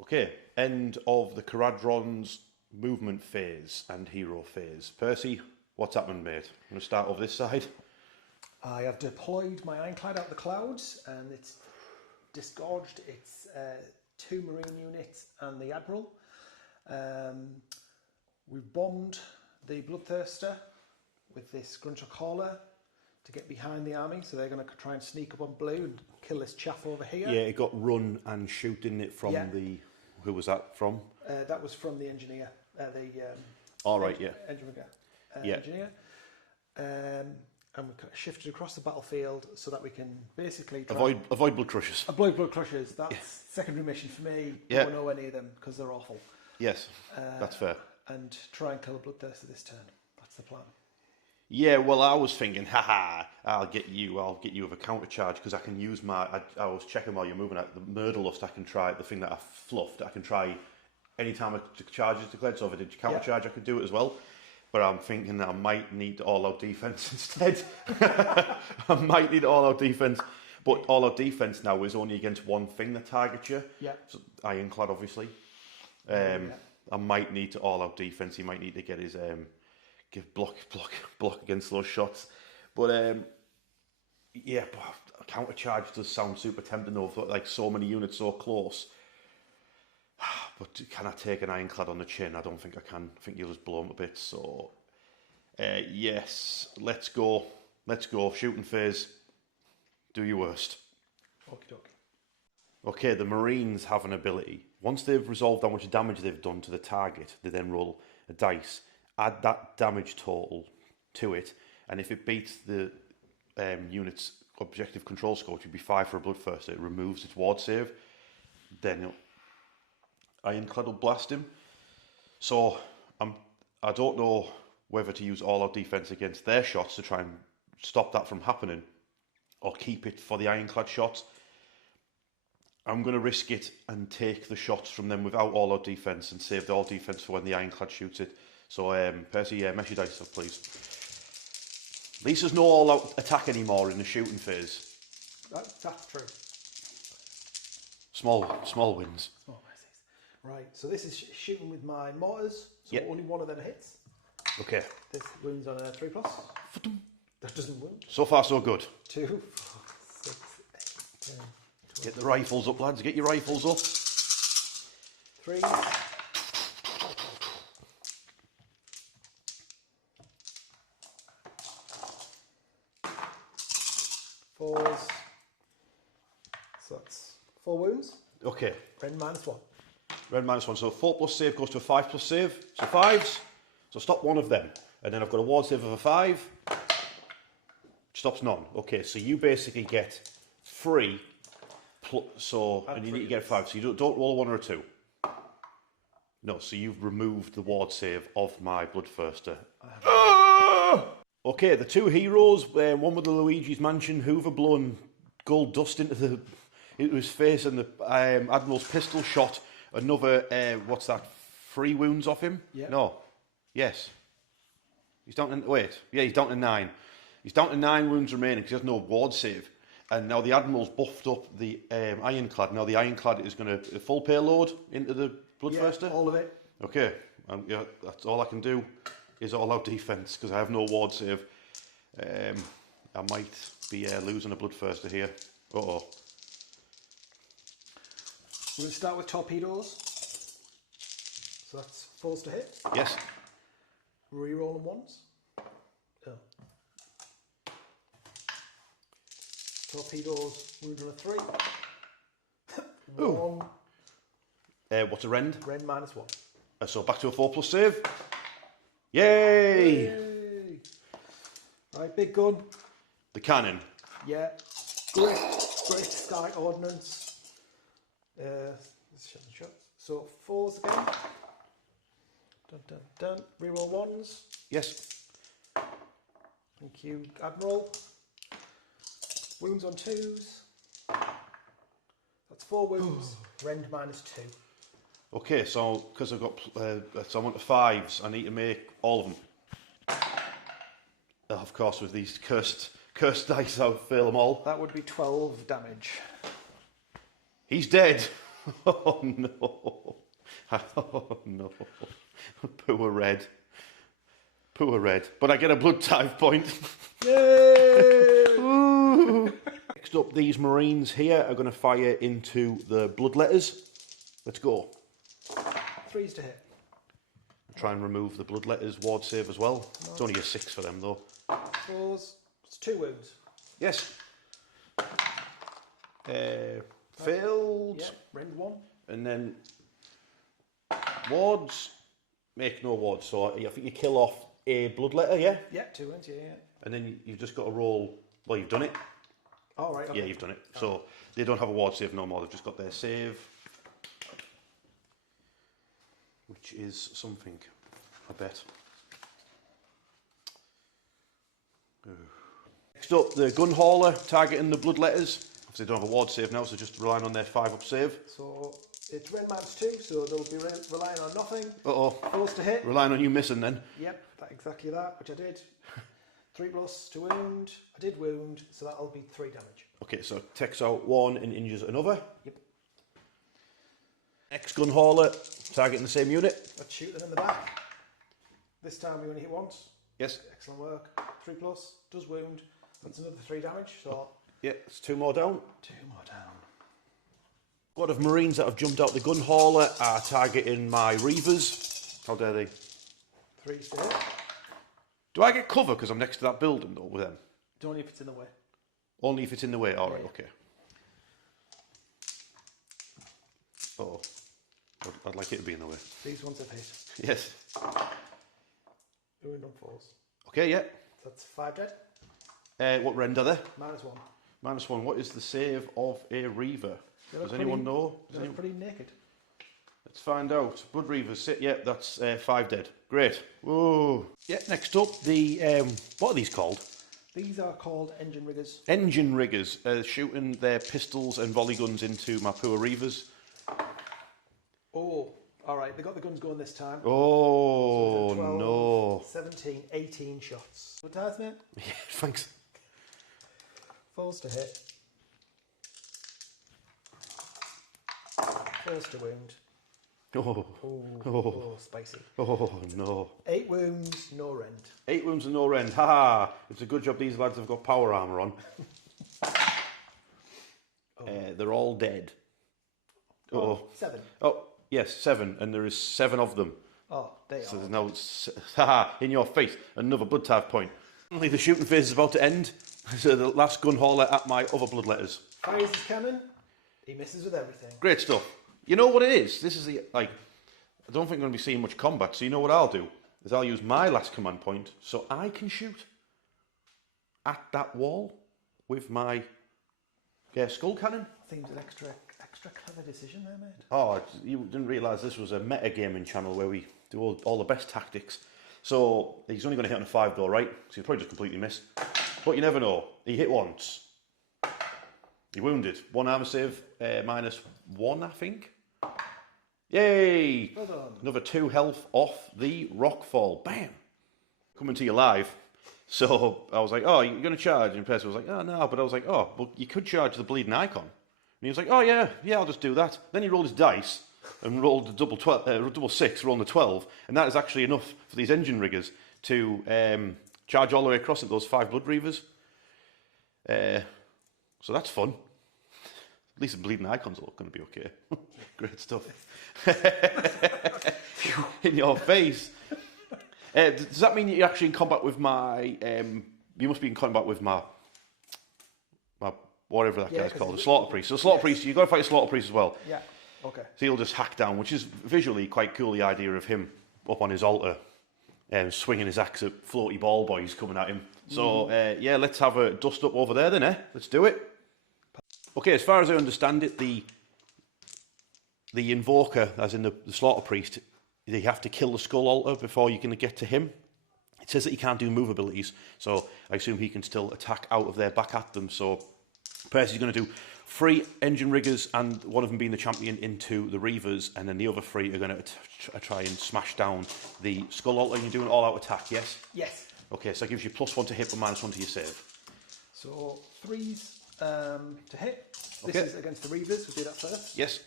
Okay, end of the Kharadron's movement phase and hero phase. Percy, what's happened, mate? I'm going to start over this side. I have deployed my Ironclad out the clouds and it's disgorged its 2 Marine units and the Admiral. We've bombed the Bloodthirster with this Grunter Caller to get behind the army, so they're going to try and sneak up on blue and kill this chaff over here. Yeah, it got run and shoot, didn't it, from the... Who was that from? That was from the engineer. Engineer. And we shifted across the battlefield so that we can basically avoid blood crushers. Avoid blood crushers. That's secondary mission for me. Yeah. Don't know any of them because they're awful. Yes, that's fair. And try and kill a Bloodthirster this turn. That's the plan. Yeah, well, I was thinking, haha, I'll get you with a counter charge because I can use my. I was checking while you're moving at the murder lust. I can try the thing that I fluffed. I can try anytime a charge is declared. So if I did counter charge, I could do it as well. But I'm thinking that I might need all-out defense instead. I might need all-out defense, but all-out defense now is only against one thing that targets you. Yeah. So, ironclad, obviously. I might need to all-out defense. He might need to get his block against those shots. But yeah, but counter charge does sound super tempting though. Like so many units so close. But can I take an ironclad on the chin? I don't think I can. I think you'll just blow him a bit. So, yes, let's go. Let's go. Shooting phase. Do your worst. Okie dokie. Okay, the Marines have an ability. Once they've resolved how much damage they've done to the target, they then roll a dice, add that damage total to it, and if it beats the unit's objective control score, which would be 5 for a Bloodthirster, it removes its ward save. Then Ironclad will blast him. So I don't know whether to use all-out defense against their shots to try and stop that from happening, or keep it for the Ironclad shots. I'm going to risk it and take the shots from them without all-out defense and save the all defense for when the Ironclad shoots it. So Percy, mesh your dice up, please. At least there's no all-out attack anymore in the shooting phase. That's true. Small wins. Small mercies. Right, so this is shooting with my mortars, so Yep. only one of them hits. Okay. This wounds on a 3+. That doesn't wound. So far, so good. 2, 4, 6, 8, 10, 12. Get the rifles up, lads. Get your rifles up. 3. 4s. So that's 4 wounds. Okay. Ren -1. Red -1. So 4+ save goes to a 5+ save. So 5s. So stop one of them. And then I've got a ward save of a 5. Stops none. Okay, so you basically get 3. And you need to get a 5. So you don't roll a 1 or a 2. No, so you've removed the ward save of my Bloodthirster. Okay, the 2 heroes, one with the Luigi's Mansion Hoover blowing gold dust into his face, and the Admiral's pistol shot another, 3 wounds off him? Yeah. No. Yes. He's down to, he's down to 9. He's down to 9 wounds remaining because he has no ward save. And now the Admiral's buffed up the Ironclad. Now the Ironclad is going to full payload into the Bloodthirster? Yeah, all of it. Okay, yeah, that's all I can do is all-out defense because I have no ward save. I might be losing a Bloodthirster here. Uh-oh. We're going to start with torpedoes. So that's 4s to hit. Yes. Rerolling 1s. Oh. Torpedoes, wound on a 3. Ooh. What's a rend? Ren -1. So back to a 4+ save. Yay! Yay! Right, big gun. The cannon. Yeah. Great sky ordnance. Shots. So 4s again. Dun dun dun. Reroll 1s. Yes. Thank you, Admiral. Wounds on 2s. That's 4 wounds. Rend -2. Okay, so because I've got, so I'm on to 5s, I need to make all of them. Of course, with these cursed dice, I'll fail them all. That would be 12 damage. He's dead. Oh no. Oh no. Poor Red. Poor Red. But I get a blood type point. Yay! Next up, these Marines here are going to fire into the bloodletters. Let's go. 3s to hit. Try and remove the bloodletters ward save as well. No. It's only a 6 for them though. 4s. It's 2 wounds. Yes. Failed. Yeah, rend 1. And then wards. Make no wards. So I think you kill off a bloodletter, yeah? Yeah, 2 wounds, yeah. And then you've just got to roll. Well, you've done it. Oh, right. Okay. Yeah, you've done it. So they don't have a ward save no more. They've just got their save. Which is something, I bet. Next up, the gun hauler targeting the bloodletters. Obviously, they don't have a ward save now, so just relying on their 5-up save. So it's Ren -2, so they'll be relying on nothing. Uh-oh. Falls to hit. Relying on you missing then. Yep, exactly that, which I did. 3+ to wound. I did wound, so that'll be 3 damage. Okay, so takes out 1 and injures another. Yep. Next gun hauler targeting the same unit. Let's shoot them in the back. This time we only hit once. Yes. Excellent work. 3+, does wound. That's another 3 damage. So yeah, it's 2 more down. 2 more down. Squad of Marines that have jumped out the gun hauler are targeting my reavers. How dare they? 3's to hit. Do I get cover because I'm next to that building though with them? Only if it's in the way. Only if it's in the way. All right, Yeah. okay. Oh, I'd like it to be in the way. These ones have hit. Yes. Wound on 4s. Okay, yeah. That's 5 dead. What rend are they? -1. -1. What is the save of a reaver? Does anyone know? They're pretty naked. Let's find out. Blood reavers sit. Yeah, that's 5 dead. Great. Whoa. Yeah. Next up, the what are these called? These are called engine riggers. Engine riggers, shooting their pistols and volley guns into my poor reavers. Oh, all right. They got the guns going this time. Oh, So 12, no. 17, 18 shots. What dies, mate? Yeah, thanks. Falls to hit. Falls to wound. Oh, Oh, spicy. oh no. 8 wounds, no rend. 8 wounds and no rend. Haha. It's a good job these lads have got power armour on. They're all dead. Oh. 7. Oh, yes, 7. And there is 7 of them. Oh, they So are. there's no... Haha, in your face. Another blood tithe point. Only the shooting phase is about to end. So the last gun hauler at my other bloodletters. Fires his cannon. He misses with everything. Great stuff. You know what it is? This is the, like, I don't think I'm going to be seeing much combat, so you know what I'll do? Is I'll use my last command point so I can shoot at that wall with my skull cannon. Seems an extra clever decision there, mate. Oh, you didn't realise this was a metagaming channel where we do all the best tactics. So, he's only going to hit on a 5 though, right? So he'll probably just completely miss. But you never know. He hit once. He wounded. 1 armour save, -1, I think. Yay! Well done. Another 2 health off the rockfall. Bam! Coming to you live. So I was like, oh, you're going to charge? And Percy was like, oh, no. But I was like, oh, well, you could charge the bleeding icon. And he was like, oh, yeah, I'll just do that. Then he rolled his dice and rolled a double 6, rolling a 12. And that is actually enough for these engine riggers to charge all the way across at those 5 blood reavers. So that's fun. At least the bleeding icons are going to be okay. Great stuff. In your face. Does that mean you're actually in combat with my... you must be in combat with my whatever that guy's called, the Slaughter Priest. So the Slaughter Priest, you've got to fight a Slaughter Priest as well. Yeah, okay. So he'll just hack down, which is visually quite cool, the idea of him up on his altar, swinging his axe at floaty ball boys coming at him. So, yeah, let's have a dust up over there then, eh? Let's do it. Okay, as far as I understand it, the Invoker, as in the Slaughter Priest, they have to kill the Skull Altar before you can get to him. It says that he can't do move abilities, so I assume he can still attack out of there back at them. So Percy's going to do 3 engine riggers, and one of them being the champion, into the reavers, and then the other 3 are going to try and smash down the Skull Altar. And you're doing all-out attack, yes? Yes. Okay, so that gives you +1 to hit, but -1 to your save. So 3s to hit. This Okay. is against the reavers. We'll do that first. Yes.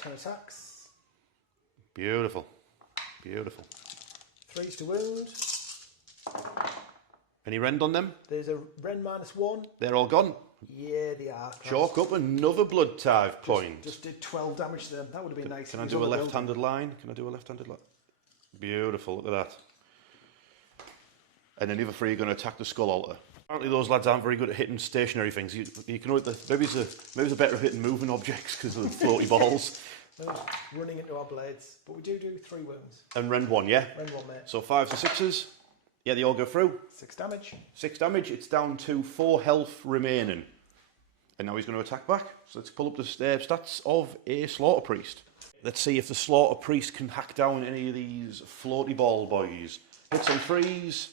10 attacks. Beautiful. Beautiful. 3s to wound. Any rend on them? There's a rend -1. They're all gone. Yeah, they are. Chalk up another blood tithe point. Just did 12 damage to them. That would have been nice. Can I do a left-handed line? Can I do a left-handed line? Beautiful, look at that. And then the other 3 are going to attack the Skull Altar. Apparently those lads aren't very good at hitting stationary things. You can maybe it's better at hitting moving objects because of the floaty balls. Running into our blades. But we do 3 wounds. And rend 1, yeah? Rend 1, mate. So 5s to 6s. Yeah, they all go through. 6 damage. 6 damage. It's down to 4 health remaining. And now he's going to attack back. So let's pull up the stats of a Slaughter Priest. Let's see if the Slaughter Priest can hack down any of these floaty ball boys. Hits on 3s.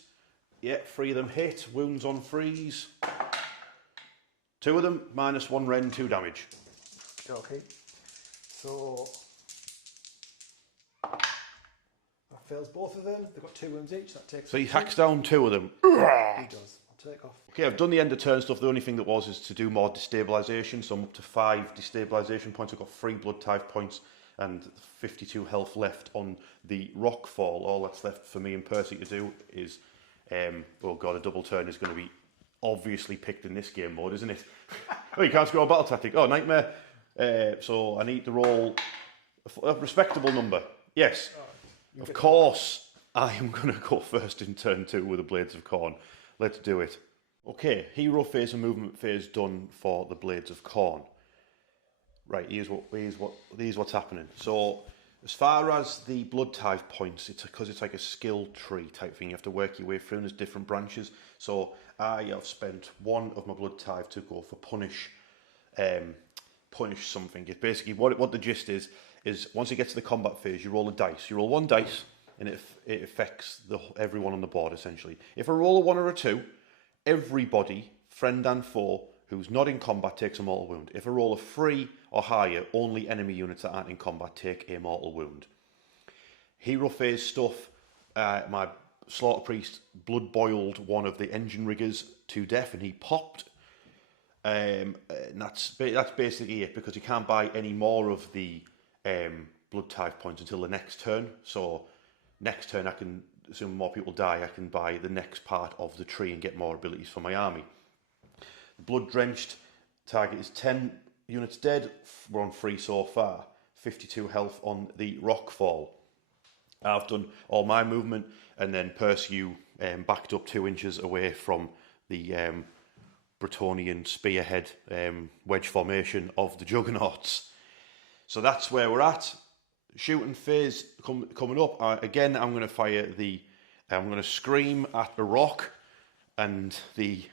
Yeah, 3 of them hit. Wounds on freeze. 2 of them, -1 rend, 2 damage. Okay. So that fails both of them. They've got 2 wounds each. That takes. So he hacks down 2 of them. He does. I'll take off. Okay, I've done the end of turn stuff. The only thing that was is to do more destabilisation. So I'm up to 5 destabilisation points. I've got 3 blood tithe points and 52 health left on the rock fall. All that's left for me and Percy to do is, oh god, a double turn is going to be obviously picked in this game mode, isn't it? Oh, you can't score a battle tactic. Oh, nightmare. So I need to roll a respectable number. Yes, of course I am going to go first in turn 2 with the Blades of Khorne. Let's do it. Okay, hero phase and movement phase done for the Blades of Khorne. Right, here's what's happening. So, as far as the blood tithe points, it's because it's like a skill tree type thing. You have to work your way through, and there's different branches. So, I have spent 1 of my blood tithe to go for punish something. It basically what the gist is once you get to the combat phase, you roll a dice. You roll 1 dice, and it affects everyone on the board essentially. If I roll a 1 or a 2, everybody, friend and foe, who's not in combat takes a mortal wound. If I roll a 3 or higher, only enemy units that aren't in combat take a mortal wound. Hero phase stuff, my Slaughter Priest blood boiled one of the engine riggers to death and he popped. And that's basically it, because you can't buy any more of the blood tithe points until the next turn. So next turn, I can, assuming more people die, I can buy the next part of the tree and get more abilities for my army. The blood drenched target is 10 units dead. We're on 3 so far. 52 health on the rock fall. I've done all my movement, and then Percy backed up 2 inches away from the Bretonian spearhead wedge formation of the Juggernauts. So that's where we're at. Shooting phase coming up. Again, I'm going to fire I'm going to scream at the rock, and the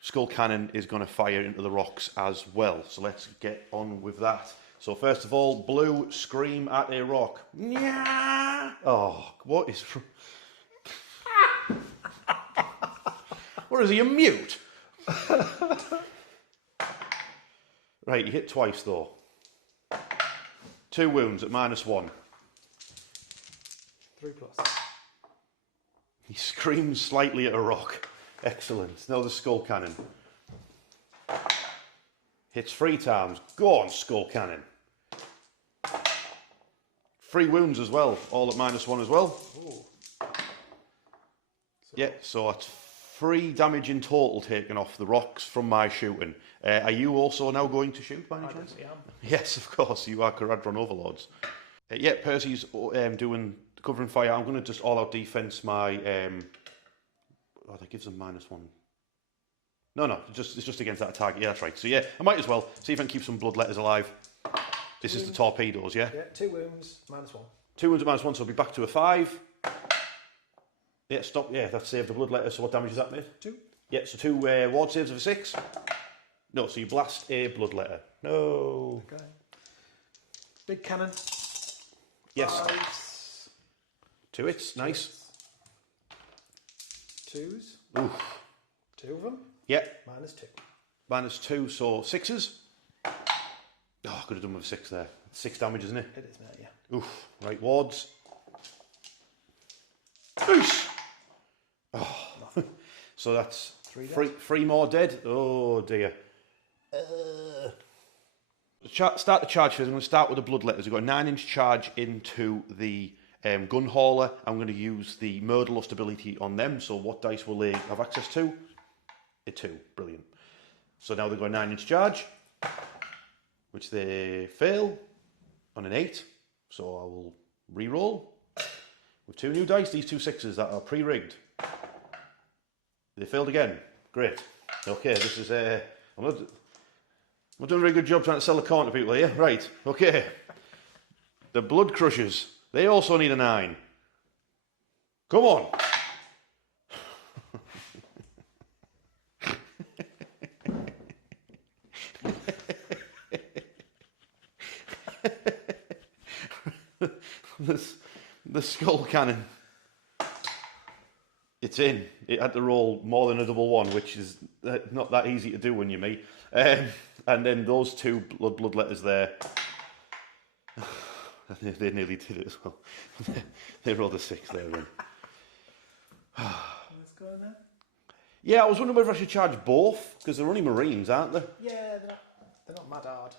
skull cannon is going to fire into the rocks as well. So let's get on with that. So first of all, blue, scream at a rock. Oh, what is... What is he, a mute? Right, you hit twice though. 2 wounds at -1. 3+. He screams slightly at a rock. Excellent. Now the skull cannon. Hits 3 times. Go on, skull cannon. 3 wounds as well, all at -1 as well. Ooh. Yeah, so that's 3 damage in total taken off the rocks from my shooting. Are you also now going to shoot by any chance? I am. Yes, of course, you are Kharadron Overlords. Yeah, Percy's doing covering fire. I'm going to just all-out defense my... oh, that gives them -1. No, it's just against that target. Yeah, that's right. So yeah, I might as well see if I can keep some bloodletters alive. This is the torpedoes, yeah? Yeah, 2 wounds, -1. 2 wounds at -1, so I'll be back to a 5. Yeah, stop. Yeah, that saved the bloodletter. So what damage is that made? 2. Yeah, so 2 ward saves of a 6. No, so you blast a bloodletter. No. Okay. Big cannon. Yes. 5s. 2 hits. Nice. 2s. Oof. 2 of them. Yeah. -2. -2, so 6s. Oh, I could have done with a 6 there. 6 damage, isn't it? It is, mate, yeah. Oof. Right, wards. Oosh. Oh. So that's 3 more dead. Oh dear. Start the charge phase. I'm going to start with the bloodletters. We've got a 9-inch charge into the gun hauler. I'm going to use the Murderlust ability on them. So what dice will they have access to? A 2. Brilliant. So now they've got a 9-inch charge, which they fail on an 8. So I will re-roll with 2 new dice. These 2 6s that are pre-rigged. They failed again. Great. Okay, this is I'm not doing a very good job trying to sell the Khorne to people here. Right, okay. The Blood Crushers. They also need a 9. Come on. The skull cannon. It's in. It had to roll more than a double one, which is not that easy to do when you're me. And then those two blood letters there, they nearly did it as well. They rolled a 6 there then. Let's go now. Yeah, I was wondering whether I should charge both, because they're only Marines, aren't they? Yeah, they're not mad hard.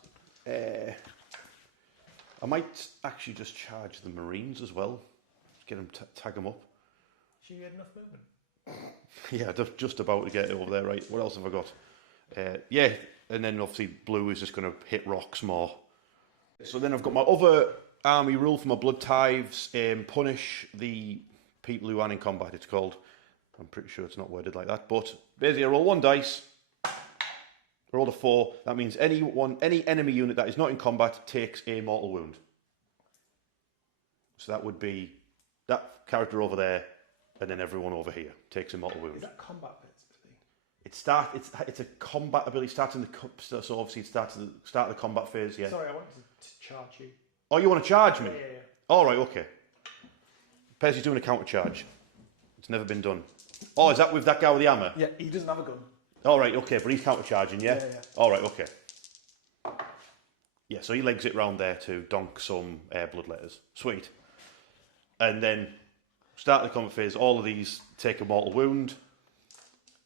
I might actually just charge the Marines as well. Get them, tag them up. Should you get enough movement? Yeah, just about to get it over there, right? What else have I got? Yeah, and then obviously blue is just going to hit rocks more. So then I've got my other army rule for my blood tithes. Punish the people who aren't in combat, it's called. I'm pretty sure it's not worded like that, but basically I roll 1 dice. I rolled a 4. That means any enemy unit that is not in combat takes a mortal wound. So that would be that character over there, and then everyone over here takes a mortal wound. Is that combat ability? It's a combat ability starting the so obviously it starts at the start of the combat phase. Yeah. Sorry, I wanted to charge you. Oh, you want to charge me? Yeah. All right, okay. Percy's doing a counter charge. It's never been done. Oh, is that with that guy with the hammer? Yeah, he doesn't have a gun. All right, okay, but he's counter charging, yeah? Yeah. All right, okay. Yeah, so he legs it round there to donk some blood letters. Sweet. And then start the combat phase. All of these take a mortal wound.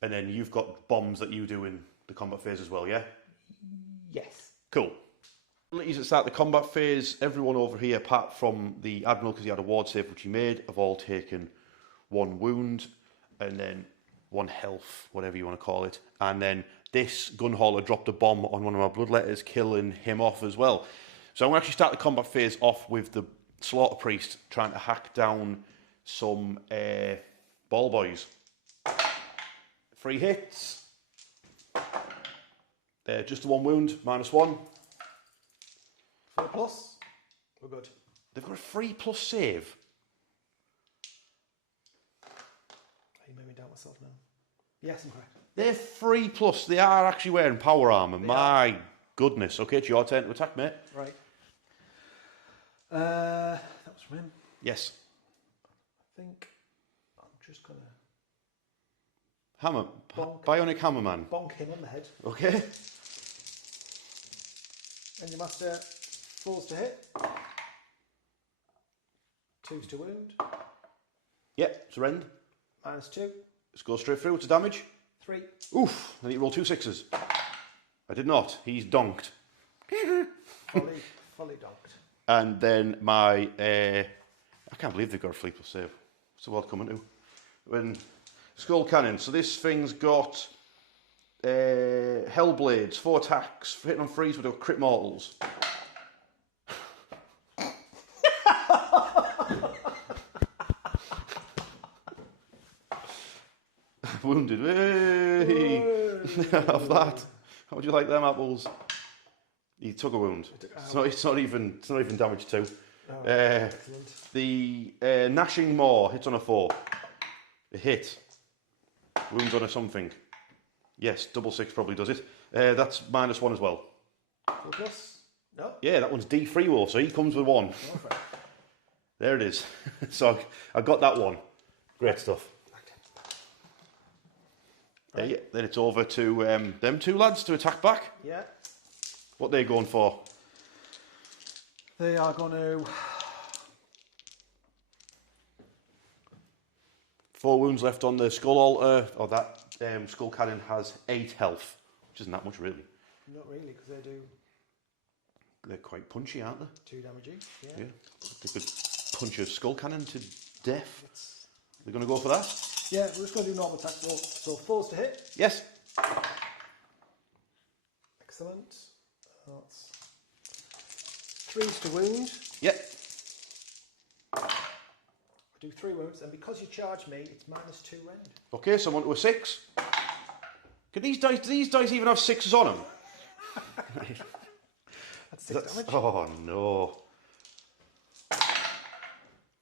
And then you've got bombs that you do in the combat phase as well, yeah? Yes. Cool. At the start the combat phase, everyone over here, apart from the Admiral, because he had a ward save which he made, have all taken 1 wound, and then 1 health, whatever you want to call it. And then this gun hauler dropped a bomb on one of my blood letters, killing him off as well. So I'm going to actually start the combat phase off with the Slaughter Priest trying to hack down some ball boys. 3 hits. Just the 1 wound, -1. 4+. We're good. They've got a 3+ save. You made me doubt myself now. Yes, I'm correct. They're 3+. They are actually wearing power armor. They My goodness. Okay, it's your turn to attack, mate. Right. That was from him. Yes. I think I'm just going to Hammer. Bonk. Bionic Hammerman. bonk him on the head. Okay. And your master falls to hit. 2's to wound. Yeah, surrender. -2. Let's go straight through. What's the damage? 3. Oof. I need to roll 2 6s. I did not. He's donked. Fully donked. And then my... I can't believe they've got a 3+ save. What's the world coming to? When Skull Cannon. So this thing's got Hellblades, 4 attacks, hitting on 3s with crit mortals. Wounded. Hey. Have that. How would you like them apples? He took a wound. It's not even damage 2. Oh, excellent. The Gnashing Maw hits on a 4. A hit. Wounds on a something. Yes, double 6 probably does it. That's -1 as well. 4+. No. Yeah, that one's D3 roll, so he comes with 1. There it is. So I got that one. Great stuff. Right. Yeah, then it's over to them 2 lads to attack back. Yeah. What they going for? They are going to... 4 wounds left on the skull altar. Or that skull cannon has 8 health, which isn't that much really. Not really, because they do... They're quite punchy, aren't they? 2 damage each. Yeah. They could punch a skull cannon to death. They're going to go for that? Yeah, we're just going to do normal attacks. So 4's to hit. Yes. Excellent. That's 3's to wound. Yep. I do 3 wounds, and because you charge me, it's -2 rend. Okay, so I'm on to a 6. Do these dice even have 6s on them? That's 6 damage. Oh no.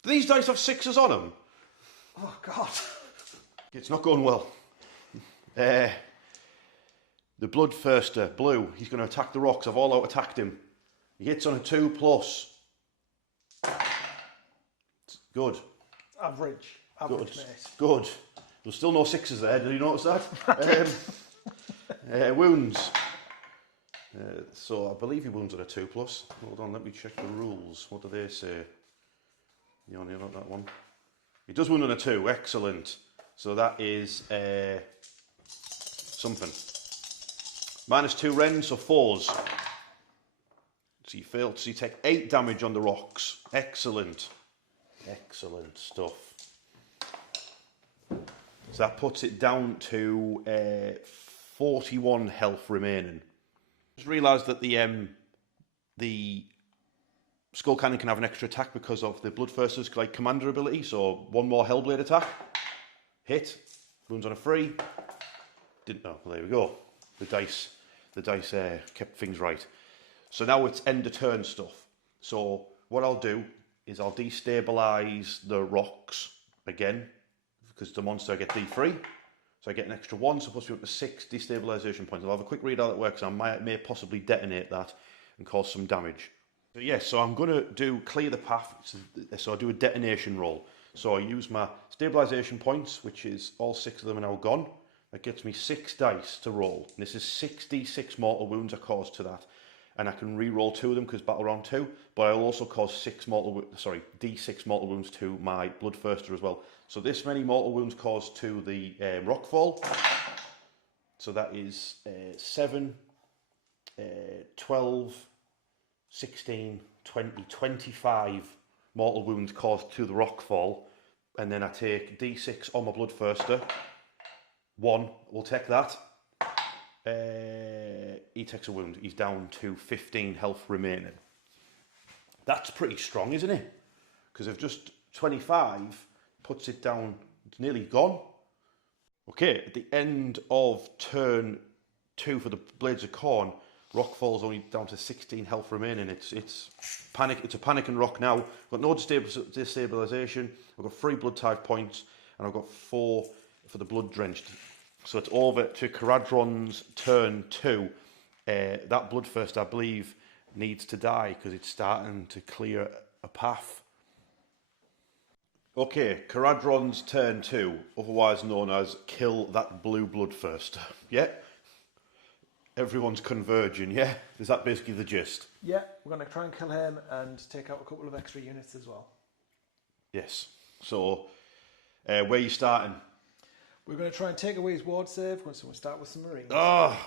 Do these dice have 6s on them? Oh God. It's not going well. The Bloodthirster, blue, he's going to attack the rocks. I've all out attacked him. He hits on a 2+. Good. Average, Good. mate. Good. There's still no 6s there, did you notice that? Wounds. So I believe he wounds at a 2+. Hold on, let me check the rules. What do they say? You only know that one. He does wound on a 2, excellent. So that is something. -2 rend, so 4s. So you failed, so you take 8 damage on the rocks. Excellent. Excellent stuff. So that puts it down to 41 health remaining. Just realised that the Skull Cannon can have an extra attack because of the Bloodthirster's like commander ability. So 1 more Hellblade attack. Hit. Wounds on a 3. Didn't know. Well, there we go. The dice kept things right. So now it's end of turn stuff. So what I'll do is I'll destabilise the rocks again because the monster I get D3. So I get an extra 1, so supposed to be up to 6 destabilisation points. I'll have a quick read how that works. I may possibly detonate that and cause some damage. So yes, so I'm going to do clear the path. So I do a detonation roll. So I use my stabilisation points, which is all 6 of them are now gone. That gets me 6 dice to roll. And this is 6d6 mortal wounds I cause to that. And I can re-roll 2 of them because battle round 2. But I'll also cause d6 mortal wounds to my Bloodthirster as well. So this many mortal wounds caused to the Rockfall. So that is 7, 12, 16, 20, 25 mortal wounds caused to the Rockfall. And then I take d6 on my Bloodthirster. 1, we'll take that. He takes a wound. He's down to 15 health remaining. That's pretty strong, isn't it? Because if just 25 puts it down, it's nearly gone. Okay, at the end of turn 2 for the Blades of Khorne, Rockfall's only down to 16 health remaining. It's panic. It's a panic and rock now. I've got no destabilisation. I've got 3 blood type points, and I've got 4 for the blood drenched. So it's over to Kharadron's turn 2. That Bloodthirster, I believe, needs to die because it's starting to clear a path. Okay, Kharadron's turn 2, otherwise known as kill that blue Bloodthirster. Yeah? Everyone's converging, yeah? Is that basically the gist? Yeah, we're going to try and kill him and take out a couple of extra units as well. Yes. So, where are you starting? We're going to try and take away his ward save, so we'll start with some Marines. Oh,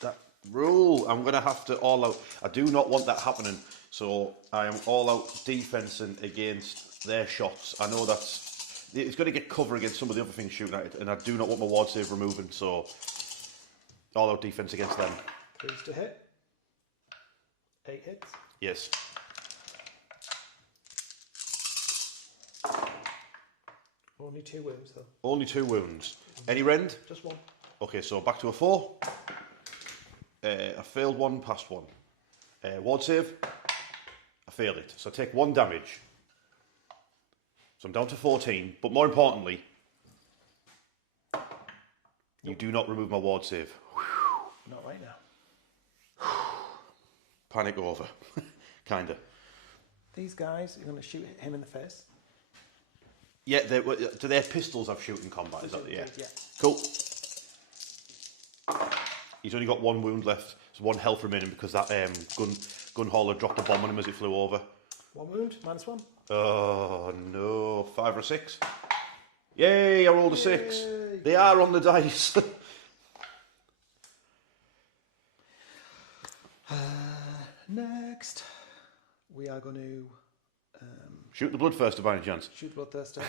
that rule. I'm going to have to all out. I do not want that happening. So I am all out defensing against their shots. I know it's going to get cover against some of the other things shooting at it, and I do not want my ward save removing. So all out defense against them. 3s to hit. 8 hits. Yes. Only 2 wounds though. Only 2 wounds. Any rend? Just 1. Okay, so back to a 4. I failed 1, passed 1. Ward save. I failed it. So I take 1 damage. So I'm down to 14. But more importantly, you do not remove my ward save. Not right now. Panic over. Kinda. These guys, you're going to shoot him in the face. Yeah, do they have pistols have shoot in combat? Is that yeah? Cool. He's only got 1 wound left. There's 1 health remaining because that gun hauler dropped a bomb on him as it flew over. 1 wound, -1. Oh no, 5 or 6. Yay! I rolled a 6. They are on the dice. Next, we are going to shoot the Bloodthirster by any chance. shoot the Bloodthirster.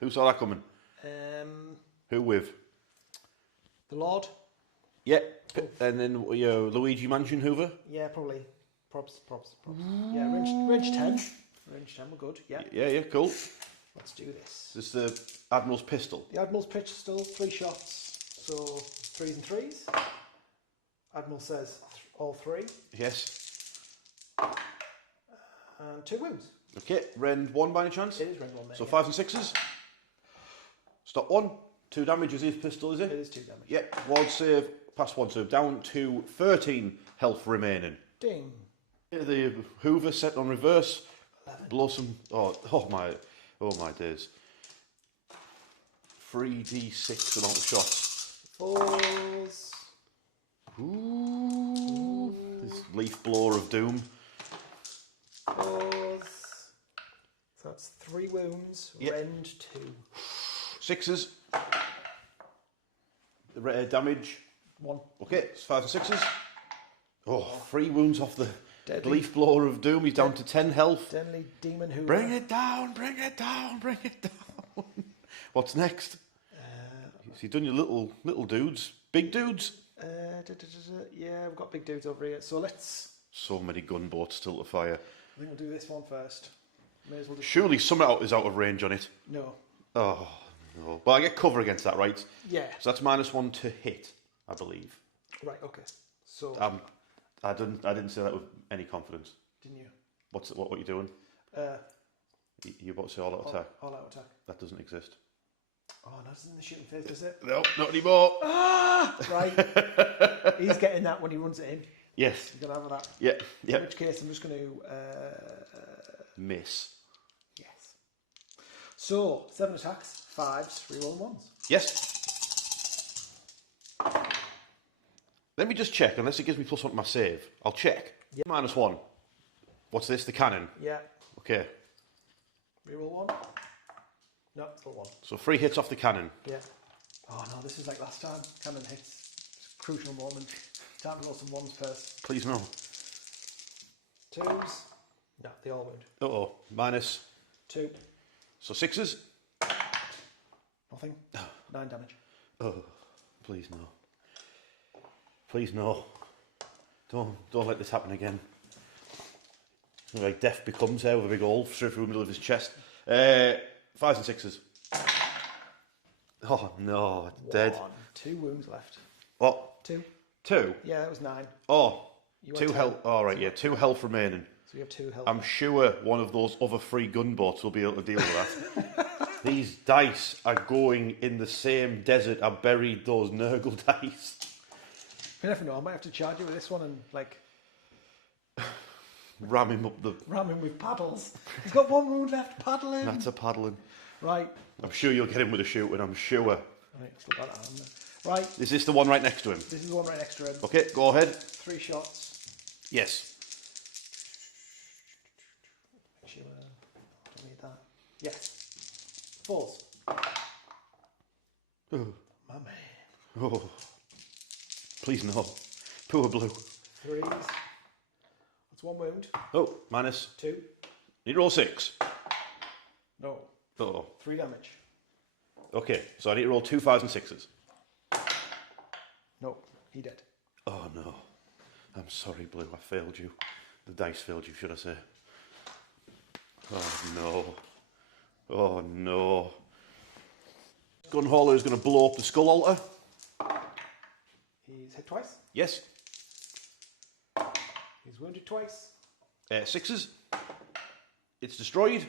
Who saw that coming? Who with? The Lord. Yeah, and then Luigi Mansion Hoover. Yeah, probably. Props. Yeah, range 10. Range 10, we're good. Yeah. Yeah, cool. Let's do this. This is the Admiral's pistol. The Admiral's pistol, 3 shots, so 3s and 3s. Admiral says all 3. Yes. And 2 wounds. Okay, rend 1 by any chance? It is rend 1, mate. So 5s and 6s. Stop 1. 2 damage is his pistol, is it? It is 2 damage. Yep, ward save, pass 1, so down to 13 health remaining. Ding. The Hoover set on reverse. 11. Blow some. Oh my days. 3d6 amount of shots. 4s. Ooh. This leaf blower of doom. 4s. So that's 3 wounds. Yep. Rend 2. 6s. The damage. 1. Okay, it's 5s and 6s. Oh, 3 wounds off the Deadly. leaf blower of doom. He's down to 10 health. Deadly demon who. Bring it down, bring it down, bring it down. What's next? So you've done your little dudes. Big dudes? Yeah, we've got big dudes over here. So let's. So many gunboats still to fire. I think we'll do this one first. May as well just. Surely something is out of range on it. No. Oh, no. But I get cover against that, right? Yeah. So that's -1 to hit, I believe. Right, okay. So. I didn't say that with any confidence. Didn't you? What are you doing? You're about to say all out attack. All out attack. That doesn't exist. Oh, that's in the shooting phase, is it? No, not anymore. Ah! Right. He's getting that when he runs it in. Yes. He's going to have that. Yeah. Yeah. In which case, I'm just going to... Miss. Yes. So, 7 attacks, 5s, reroll 1s. Yes. Let me just check, unless it gives me +1 to my save. I'll check. Yep. -1. What's this? The cannon? Yeah. Okay. Reroll 1. No, still 1. So 3 hits off the cannon. Yeah. Oh no, this is like last time. Cannon hits. It's a crucial moment. Time to roll some 1s first. Please no. 2s. No, they all wound. Uh-oh. -2. 2. So 6s? Nothing. 9 damage. Oh, please no. Please no. Don't let this happen again. Like death becomes here with a big hole straight through the middle of his chest. 5s and 6s. Oh no, dead. 1. 2 wounds left. What? 2. 2? Yeah, that was 9. Oh, You 2 went health. 10. All right, yeah, 2 health remaining. So you have 2 health. I'm sure one of those other 3 gunboats will be able to deal with that. These dice are going in the same desert I buried those Nurgle dice. You never know, I might have to charge you with this one and like Ram him up the... ram him with paddles. He's got 1 wound left, paddle him. That's a paddling. Right. I'm sure you'll get him with a shooting, I'm sure. Right, still got that on there. Right. Is this the one right next to him? This is the one right next to him. Okay, go ahead. 3 shots. Yes. Make sure I don't need that. Yes. 4s. Oh. My man. Oh. Please no. Poor blue. 3s. That's 1 wound. Oh, -2. 2. Need to roll 6. No. Oh. 3 damage. Okay, so I need to roll 2 5s and 6s. No. He dead. Oh no. I'm sorry, Blue, I failed you. The dice failed you, should I say. Oh no. Oh no. Gunhauler is going to blow up the skull altar. He's hit twice. Yes. He's wounded twice. 6s. It's destroyed.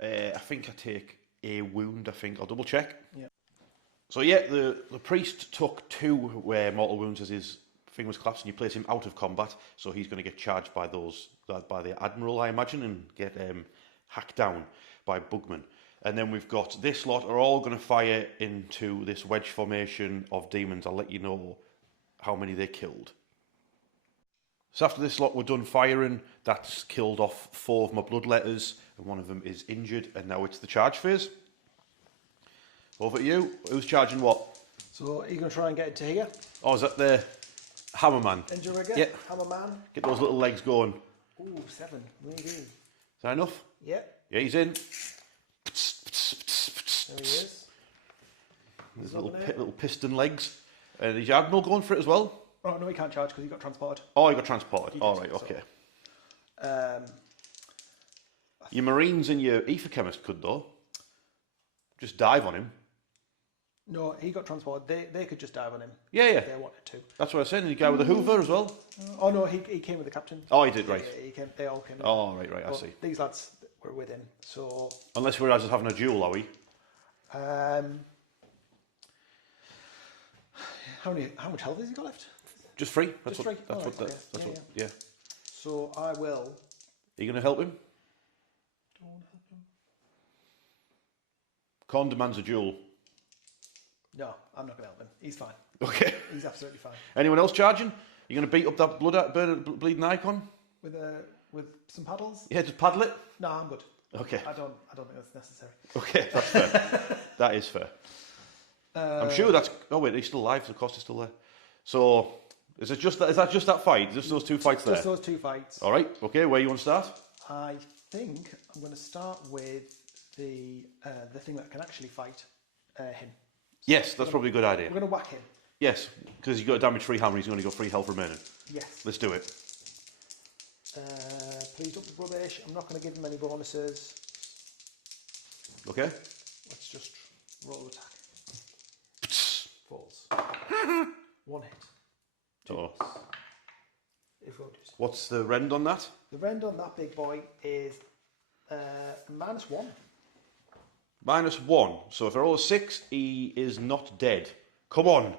I think I take a wound, I'll double check. Yeah. So yeah, the priest took 2 mortal wounds as his thing was collapsed, and you place him out of combat, so he's going to get charged by the Admiral, I imagine, and get hacked down by Bugman. And then we've got this lot are all going to fire into this wedge formation of demons. I'll let you know how many they killed. So after this lot were done firing, that's killed off 4 of my bloodletters, and 1 of them is injured, and now it's the charge phase. Over to you. Who's charging what? So are you going to try and get into here? Oh, is that the Hammerman? Injure rigger? Yeah. Hammer man? Get those little legs going. Ooh, 7. Really good. Is that enough? Yeah. Yeah, he's in. There he is. There's little piston legs. And is your Admiral going for it as well? Oh, no, he can't charge because he got transported. Oh, he got transported. He All did, right, okay. So, Your Marines and your Ether Chemist could, though. Just dive on him. no, he got transported. They could just dive on him. Yeah, yeah. If they wanted to. That's what I was saying. The guy with the Hoover as well. Oh, no, he came with the captain. Oh, he did, right. Yeah, they all came. Oh, right, I But see. These lads were with him. So, Unless we're just having a duel, are we? how much health has he got left? Just 3. Just 3? Yeah. So I will. Are you going to help him? Don't help him. Khorne demands a duel. No, I'm not going to help him. He's fine. Okay. He's absolutely fine. Anyone else charging? You going to beat up that bleeding icon? With some paddles? Yeah, just paddle it? No, I'm good. Okay. I don't think that's necessary. Okay, that's fair. That is fair. I'm sure that's... Oh, wait, he's still alive, so the cost is still there. So, is that just that fight? Just those two fights there? Just those two fights. All right, okay, where you want to start? I think I'm going to start with the thing that can actually fight him. Yes, that's probably a good idea. We're going to whack him. Yes, because you've got a damage-free hammer, he's only got 3 health remaining. Yes. Let's do it. Please don't be rubbish. I'm not going to give him any bonuses. Okay. Let's just roll attack. Falls. 1 hit. 2 Oh. If rolled. What's the rend on that? The rend on that big boy is -1. -1. So if I roll a 6, he is not dead. Come on.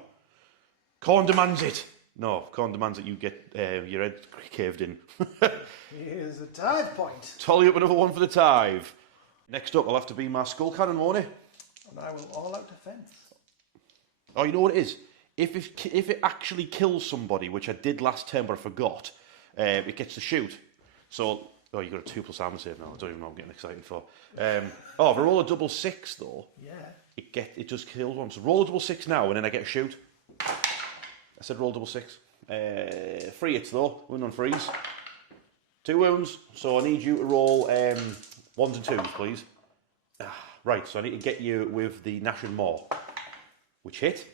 Khorne demands it. No, Khorne demands that you get your head caved in. Here's a tithe point. Tally up another one for the tithe. Next up, I'll have to be my skull cannon, won't it? And I will all out defence. Oh, you know what it is? If it actually kills somebody, which I did last turn but I forgot, it gets to shoot. So, oh, you got a 2+ armor save now. I don't even know what I'm getting excited for. If I roll a double 6 though, Yeah. it just kills one. So roll a double 6 now, and then I get a shoot. I said roll double 6. 3 hits though. Wound on freeze. 2 wounds. So I need you to roll 1s and 2s, please. Right. So I need to get you with the Nash and Maw, which hit.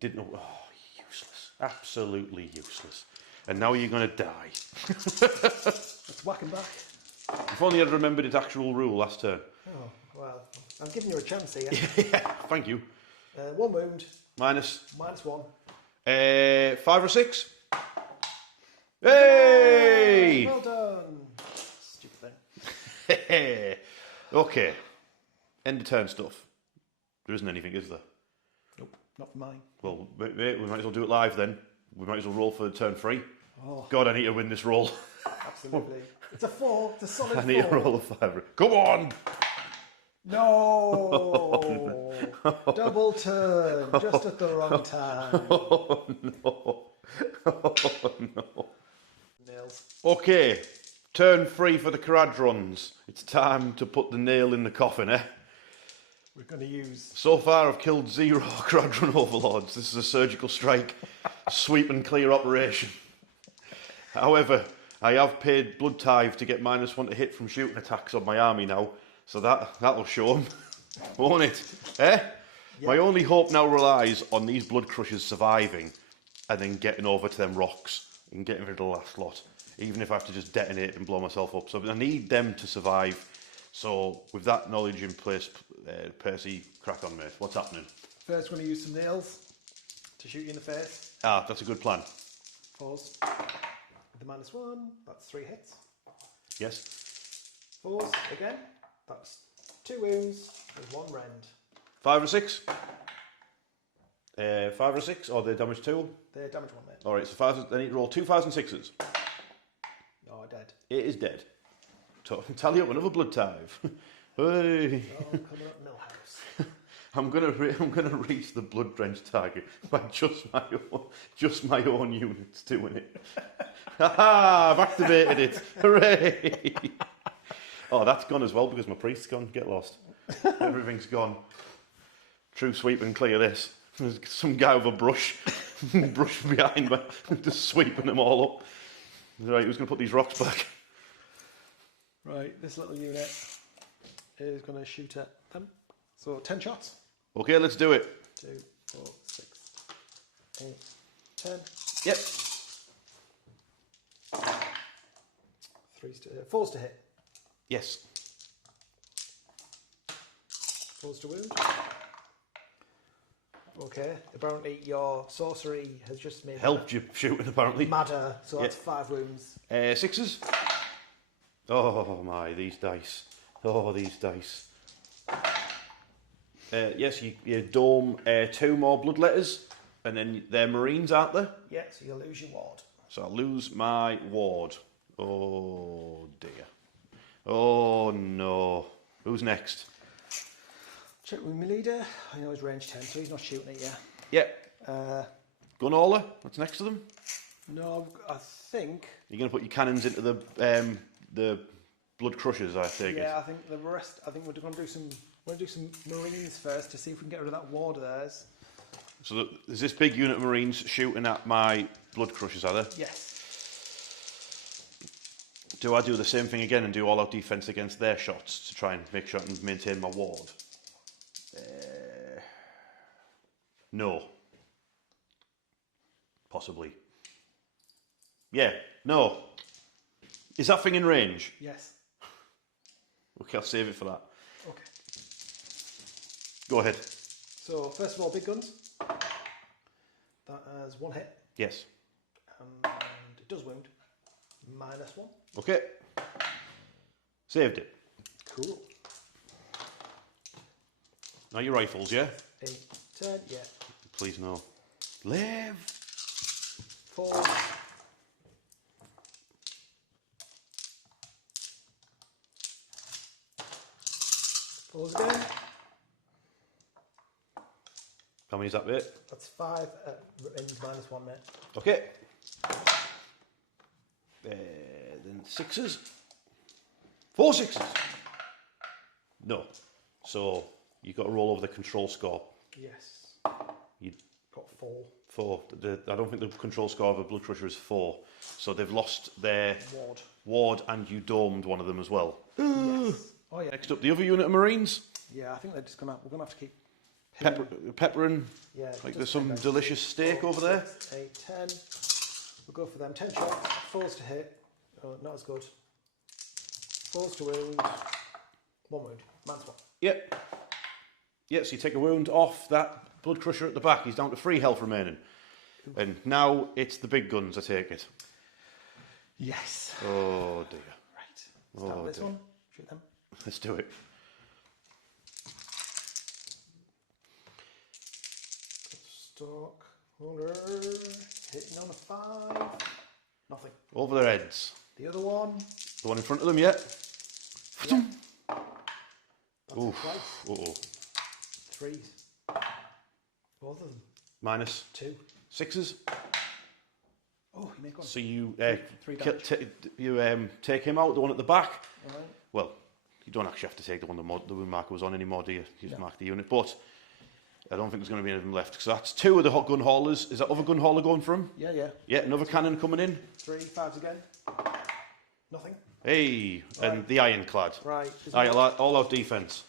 Didn't know. Oh, useless. Absolutely useless. And now you're going to die. Let's whack him back. If only I'd remembered its actual rule last turn. Oh, well, I'm giving you a chance here. Yeah, thank you. 1 wound. Minus. -1. 5 or 6. Hey! Well done. Stupid thing. Okay. End of turn stuff. There isn't anything, is there? Nope, not for mine. Well, wait, we might as well do it live then. We might as well roll for turn 3. Oh. God, I need to win this roll. Absolutely. It's a 4. It's a solid 4. I need to roll a 5. Come on! No! Double turn, just at the wrong time. Oh no! Oh no! Nails. Okay, turn 3 for the Kharadrons. It's time to put the nail in the coffin, eh? We're going to use... So far I've killed 0 Kharadron Overlords. This is a surgical strike. Sweep and clear operation. However, I have paid blood tithe to get -1 to hit from shooting attacks on my army now. So that'll show them, won't it? Eh? Yep. My only hope now relies on these blood crushers surviving and then getting over to them rocks and getting rid of the last lot. Even if I have to just detonate and blow myself up. So I need them to survive. So with that knowledge in place, Percy, crack on, mate. What's happening? First, we're going to use some nails to shoot you in the face. Ah, that's a good plan. Fours. With the -1, that's 3 hits. Yes. 4s again. That's 2 wounds with 1 rend. 5 or 6? 5 or 6? Or the damage 2? They're damage 1, mate. Alright, so 5, I need to roll 2 5s and 6s. Oh, dead. It is dead. Tally up another blood tithe. Hey. Oh, coming up Millhouse. I'm gonna reach the blood drenched target by just my own units doing it. Ha! I've activated it. Hooray! Oh, that's gone as well because my priest's gone. Get lost. Everything's gone. True sweep and clear this. There's some guy with a brush behind me, just sweeping them all up. Right, who's gonna put these rocks back? Right, this little unit is going to shoot at them. So 10 shots. Okay, let's do it. 2, 4, 6, 8, 10. Yep. 4s to hit. Yes. 4s to wound. Okay, apparently your sorcery has just made Helped you shooting apparently. madder, so that's 5 wounds. 6s. Oh my, these dice. Oh, these dice. Yes, you dome 2 more blood letters, and then they're Marines, aren't they? Yeah, so you'll lose your ward. So I'll lose my ward. Oh dear. Oh no. Who's next? Check with my leader. I know he's range 10, so he's not shooting at you. Yeah. Gunhauler, what's next to them? No, I think... You're going to put your cannons into the blood crushers, I take it? Yeah, I think the rest... I think we're going to do some... We're going to do some Marines first to see if we can get rid of that ward of theirs. So there's this big unit of Marines shooting at my blood crushers, are there? Yes. Do I do the same thing again and do all-out defence against their shots to try and make sure I can maintain my ward? No. Possibly. Yeah, no. Is that thing in range? Yes. Okay, I'll save it for that. Okay. Go ahead. So, first of all, big guns. That has 1 hit. Yes. And it does wound. -1. Okay. Saved it. Cool. Now your rifles, yeah? 8, 10, yeah. Please no. Live! 4. 4s again. How many is that bit? That's 5 and -1, mate. Okay. Then 6s. 4 6s. No. So you've got to roll over the control score. Yes. You got 4. 4. I don't think the control score of a blood crusher is 4. So they've lost their ward, and you domed one of them as well. Yes. Oh yeah. Next up, the other unit of Marines. Yeah, I think they're just gonna. We're gonna have to keep peppering. Yeah. Like there's some delicious steak 4, over there. 6, 8, 10. We'll go for them. 10 shots. 4s to hit. Oh, not as good. 4s to wound. 1 wound. Man's 1. Yep. Yeah, so you take a wound off that blood crusher at the back. He's down to 3 health remaining. And now it's the big guns, I take it. Yes. Oh dear. Right. Start with this one. Shoot them. Let's do it. Stock. Hitting on a 5. Nothing. Over their heads. The other one. The one in front of them, yeah. Yeah. Oof. Twice. Uh-oh. 3s. Both of them. -2. 6s. Oh, you make one. So you Three damage. take him out, the one at the back. All right. Well, you don't actually have to take the one the wound marker was on anymore, do you? You just mark the unit. But I don't think there's going to be any of them left. So that's 2 of the hot gun haulers. Is that other gun hauler going for him? Yeah, yeah. Yeah, another cannon coming in. 3, 5s again. Nothing. Hey, and Right. the ironclad. Right. All out defence.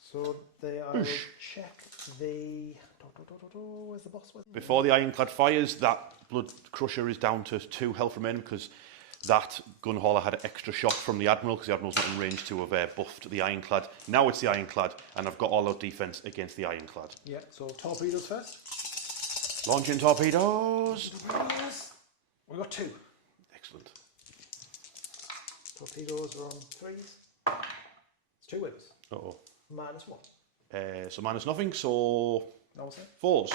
So they are. Check the. Where's the boss? Before the ironclad fires, that blood crusher is down to 2 health remaining because that gun hauler had an extra shot from the admiral because the admiral's not in range to have buffed the ironclad. Now it's the ironclad, and I've got all out defence against the ironclad. Yeah. So torpedoes first. Launching torpedoes. We've got 2. Excellent. Torpedoes are on 3s. It's 2 wins. Uh-oh. -1. So minus nothing, so That was it. 4s.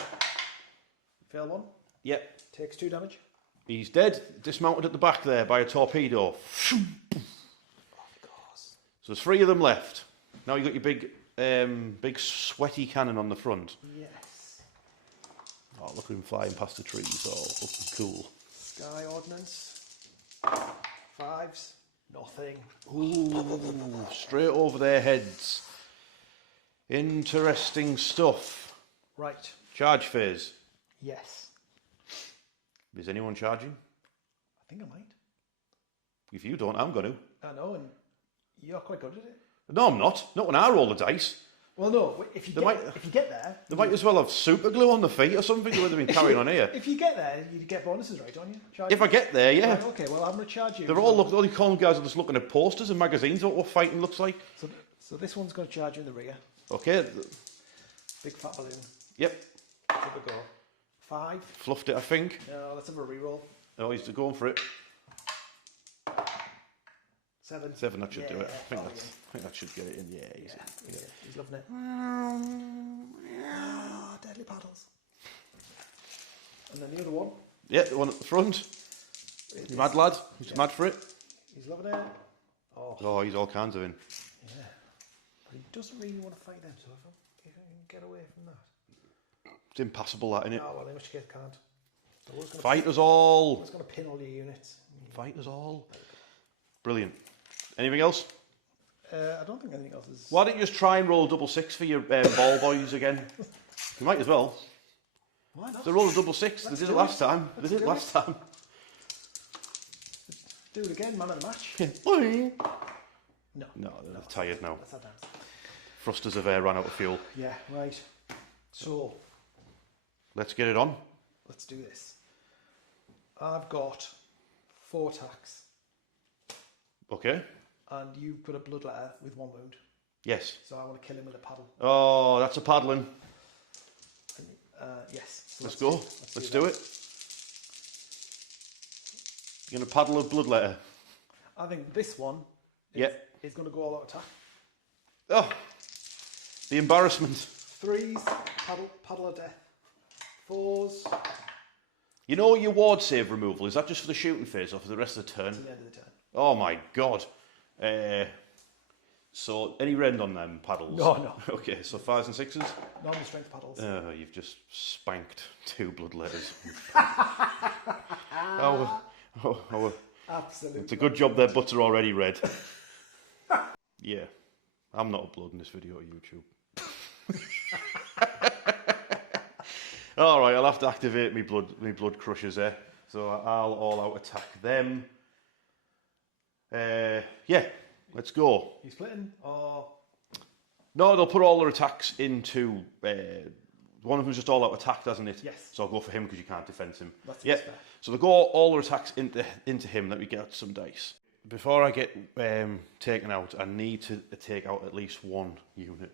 Fail 1. Yep. Takes 2 damage. He's dead. Dismounted at the back there by a torpedo. Of course. So there's 3 of them left. Now you've got your big sweaty cannon on the front. Yes. Oh, look at him flying past the trees. Oh, looking cool. Sky ordnance. 5s. Nothing. Ooh, straight over their heads. Interesting stuff. Right. Charge phase. Yes. Is anyone charging? I think I might. If you don't, I'm going to. I know, and you're quite good at it. No, I'm not. Not when I roll the dice. Well, no. If you get there, They might as well have super glue on the feet or something the way they've been carrying on here. If you get there, you get bonuses, right? Don't you? If I get there, yeah. Right, okay. Well, I'm going to charge you. They're all the con guys are just looking at posters and magazines of what fighting looks like. So this one's going to charge you in the rear. Okay. Big fat balloon. Yep. Give it a go. 5. Fluffed it, I think. No, let's have a reroll. Oh, he's going for it. 7. 7, that should do it. Yeah, I think that should get it in. Yeah, he's loving it. Deadly paddles. And then the other one. Yeah, the one at the front. He's mad lad. He's mad for it. He's loving it. Oh, he's all kinds of in. Yeah. He doesn't really want to fight them, so if he can get away from that. It's impassable, that, innit? Oh, well, in which case can't. So Fight us all! I was going to pin all your units. Fight us all. Brilliant. Anything else? I don't think anything else is... Why don't you just try and roll a double six for your ball boys again? You might as well. Why not? They rolled a double six. They did it last time. Let's do it again, man of the match. No. No, they're tired now. That's our dance. Thrusters have ran out of fuel. Yeah, right. So, Let's get it on. let's do this. I've got 4 attacks, Okay. and you've got a bloodletter with 1 wound. Yes. So I want to kill him with a paddle. Oh, that's a paddling. Yes. So Let's go. Let's do it. You're going to paddle a bloodletter. I think this one is going to go all out attack. Oh, the embarrassment. 3s, paddle of death. 4s. You know your ward save removal, is that just for the shooting phase or for the rest of the turn? To the end of the turn. Oh my god. So, any rend on them paddles? No. Okay, so 5s and 6s? Normal strength paddles. You've just spanked 2 bloodletters. Absolutely. It's a good job their butts are already red. Yeah. I'm not uploading this video to YouTube. Alright, I'll have to activate me blood crushers there. So I'll all out attack them. Yeah, let's go. You splitting or... No, they'll put all their attacks into... one of them's just all out attacked, hasn't it? Yes. So I'll go for him because you can't defend him. That's yeah. fair. So they'll go all their attacks into him. Let me get out some dice. Before I get taken out, I need to take out at least 1 unit.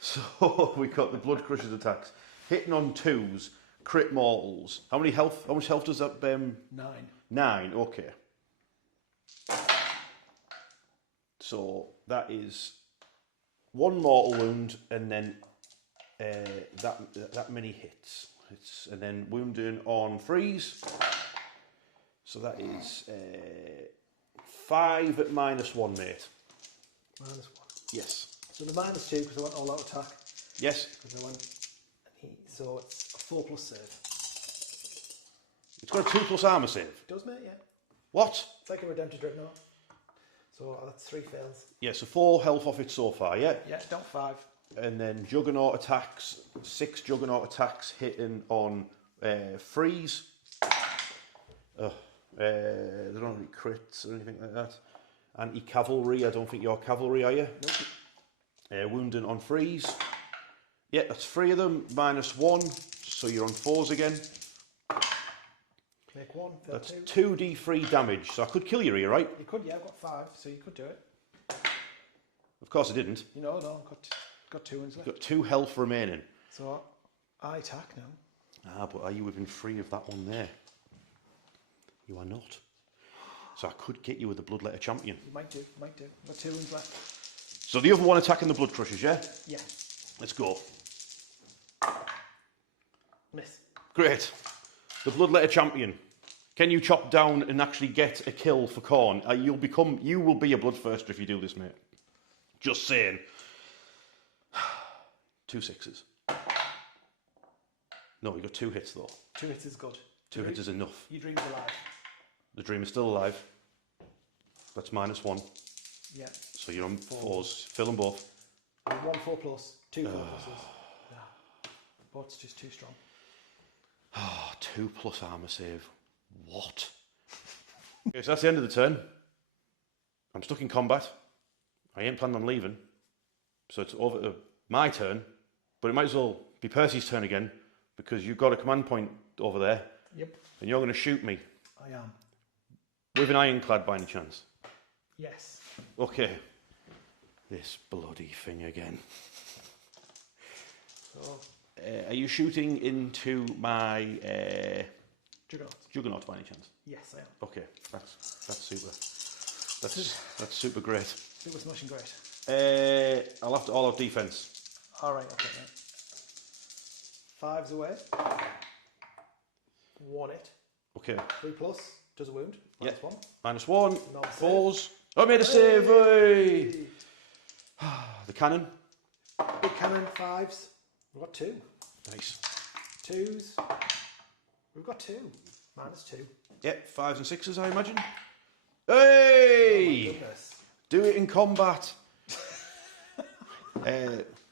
So we got the blood crushers attacks. Hitting on 2s, crit mortals. How much health does that... 9. 9, okay. So that is 1 mortal wound and then that many hits. And then wounding on 3s. So that is 5 at -1, mate. -1. Yes. So the -2 because I went all out attack. Yes. Because I went... So it's a 4+ save. It's got a 2+ armour save. It does, mate, yeah. What? It's like a Redempted Dreadnought. So that's 3 fails. Yeah, so 4 health off it so far, yeah? Yeah, down 5. And then Juggernaut attacks, 6 Juggernaut attacks hitting on 3s. There aren't any crits or anything like that. Anti-cavalry, I don't think you're cavalry, are you? Nope. Wounding on 3s. Yeah, that's 3 of them, -1, so you're on 4s again. Make 1, fail That's 2. 2d3 damage, so I could kill you here, right? You could, yeah, I've got 5, so you could do it. Of course I didn't. You know, no, I've got 2 ones left. Got 2 health remaining. So I attack now. Ah, but are you within 3 of that one there? You are not. So I could get you with the Bloodletter Champion. You might do. I've got 2 ones left. So the other one attacking the Blood Crushers, yeah? Yeah. Let's go. Miss. Great. The Bloodletter Champion. Can you chop down and actually get a kill for Khorne? You will be a Bloodthirster if you do this, mate. Just saying. 2 6s. No, you got 2 hits though. 2 hits is good. 2 hits is enough. Your dream's alive. The Dream is still alive. That's -1. Yeah. So you're on 4s. Fill them both. 1 4+, 2 4+. Yeah. But it's just too strong. 2+ armour save. What? Okay, so that's the end of the turn. I'm stuck in combat. I ain't planning on leaving. So it's over to my turn. But it might as well be Percy's turn again, because you've got a command point over there. Yep. And you're going to shoot me. I am. With an ironclad by any chance? Yes. Okay. This bloody thing again. So, are you shooting into my Juggernaut. by any chance? Yes, I am. Okay, that's super. That's super great. Super smashing great. I'll have to all out defense. All right, okay, mate. 5's away. 1 hit. Okay. 3+ does a wound. -1. -1. Normal 4s. I made a save. Hey! the cannon. Big cannon, 5s. We've got 2. Nice. 2s. We've got 2. -2. Yeah, 5s and 6s, I imagine. Oh Hey! my goodness. Do it in combat.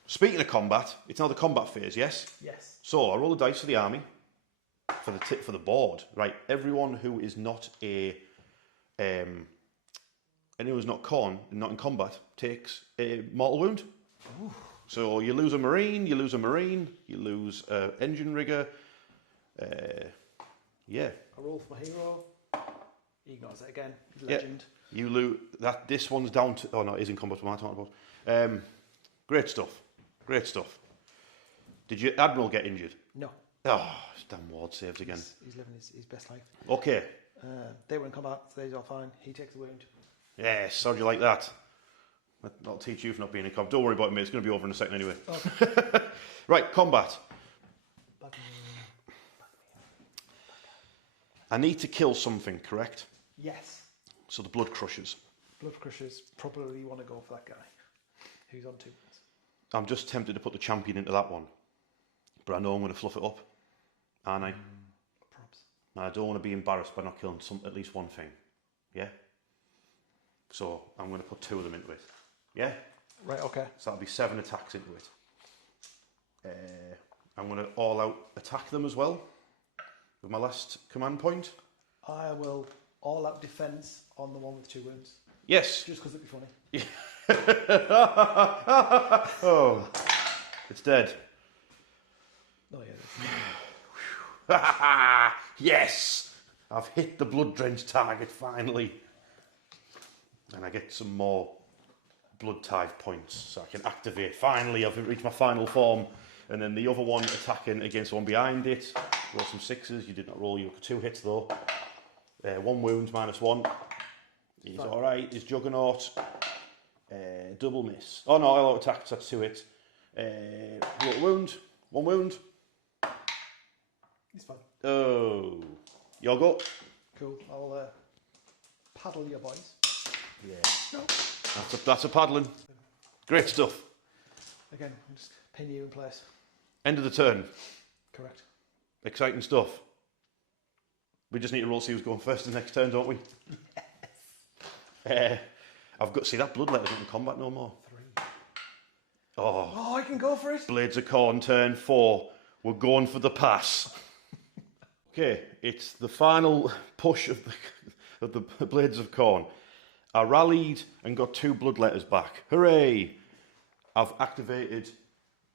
Speaking of combat, it's now the combat phase, yes? Yes. So I roll the dice for the army, for the tip for the board. Right, everyone who is not anyone who's not Khorne, not in combat, takes a mortal wound. Ooh. So you lose a marine, you lose engine rigger. Yeah. I roll for my hero. He ignores it again. He's a legend. You lose that. This one's down to. Oh no, it is in combat. What am I talking about? Great stuff. Great stuff. Did your admiral get injured? No. Oh, damn ward saves again. He's living his best life. Okay. They were in combat, so they're all fine. He takes the wound. Yes, how'd you like that? I'll teach you for not being in combat. Don't worry about it, mate. It's going to be over in a second anyway. Okay. Right, combat. I need to kill something, correct? Yes. So the blood crushers. Blood crushers probably want to go for that guy who's on 2. I'm just tempted to put the champion into that one. But I know I'm going to fluff it up, aren't I? Props. And I don't want to be embarrassed by not killing at least one thing. Yeah? So I'm going to put 2 of them into it. Yeah? Right, okay. So that'll be 7 attacks into it. I'm going to all out attack them as well with my last command point. I will all out defence on the one with 2 wounds. Yes. Just because it'd be funny. Oh, it's dead. Oh yeah. Yes, I've hit the blood drenched target finally, and I get some more blood tithe points, so I can activate. Finally, I've reached my final form, and then the other one attacking against the one behind it. Roll some 6s. You did not roll. You got 2 hits though. 1 wound -1. He's all right. He's Juggernaut. Double miss. Oh no, I'll attack. So that's 2 hits. 1 wound. 1 wound. He's fine. Oh, your go. Cool. I'll paddle your boys. Yeah. No. That's a paddling. Great stuff. Again, I'll just pin you in place. End of the turn. Correct. Exciting stuff. We just need to roll see who's going first the next turn, don't we? Yes. I've got see that bloodletter's not in combat no more. 3. Oh. Oh, I can go for it. Blades of Khorne, turn 4. We're going for the pass. Okay, it's the final push of the Blades of Khorne. I rallied and got 2 bloodletters back. Hooray! I've activated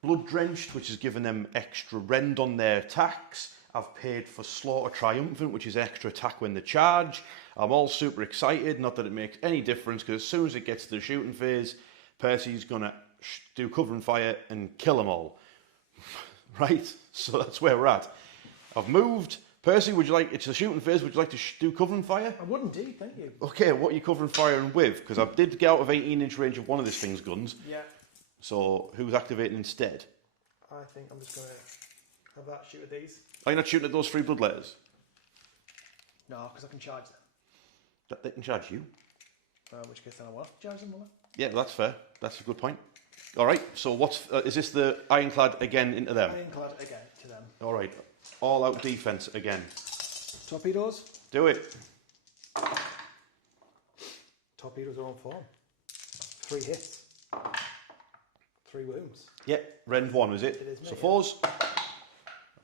Blood Drenched, which has given them extra rend on their attacks. I've paid for Slaughter Triumphant, which is extra attack when they charge. I'm all super excited, not that it makes any difference, because as soon as it gets to the shooting phase, Percy's going to do cover and fire and kill them all. Right? So that's where we're at. I've moved. Percy, would you like, it's the shooting phase, would you like to do cover and fire? I would indeed, thank you. Okay, what are you covering firing with? Because I did get out of 18-inch range of one of this thing's guns. Yeah. So who's activating instead? I think I'm just going to have that shoot at these. Are you not shooting at those 3 bloodletters? No, because I can charge them. That they can charge you? In which case then I will charge them, will I? Yeah, that's fair. That's a good point. All right, so what's is this the Ironclad again into them? Ironclad again to them. All right, all out defense again. Torpedoes. Do it. Torpedoes are on form. 3 hits. 3 wounds. Yeah, rend 1, is it? It is, mate, so yeah. 4s.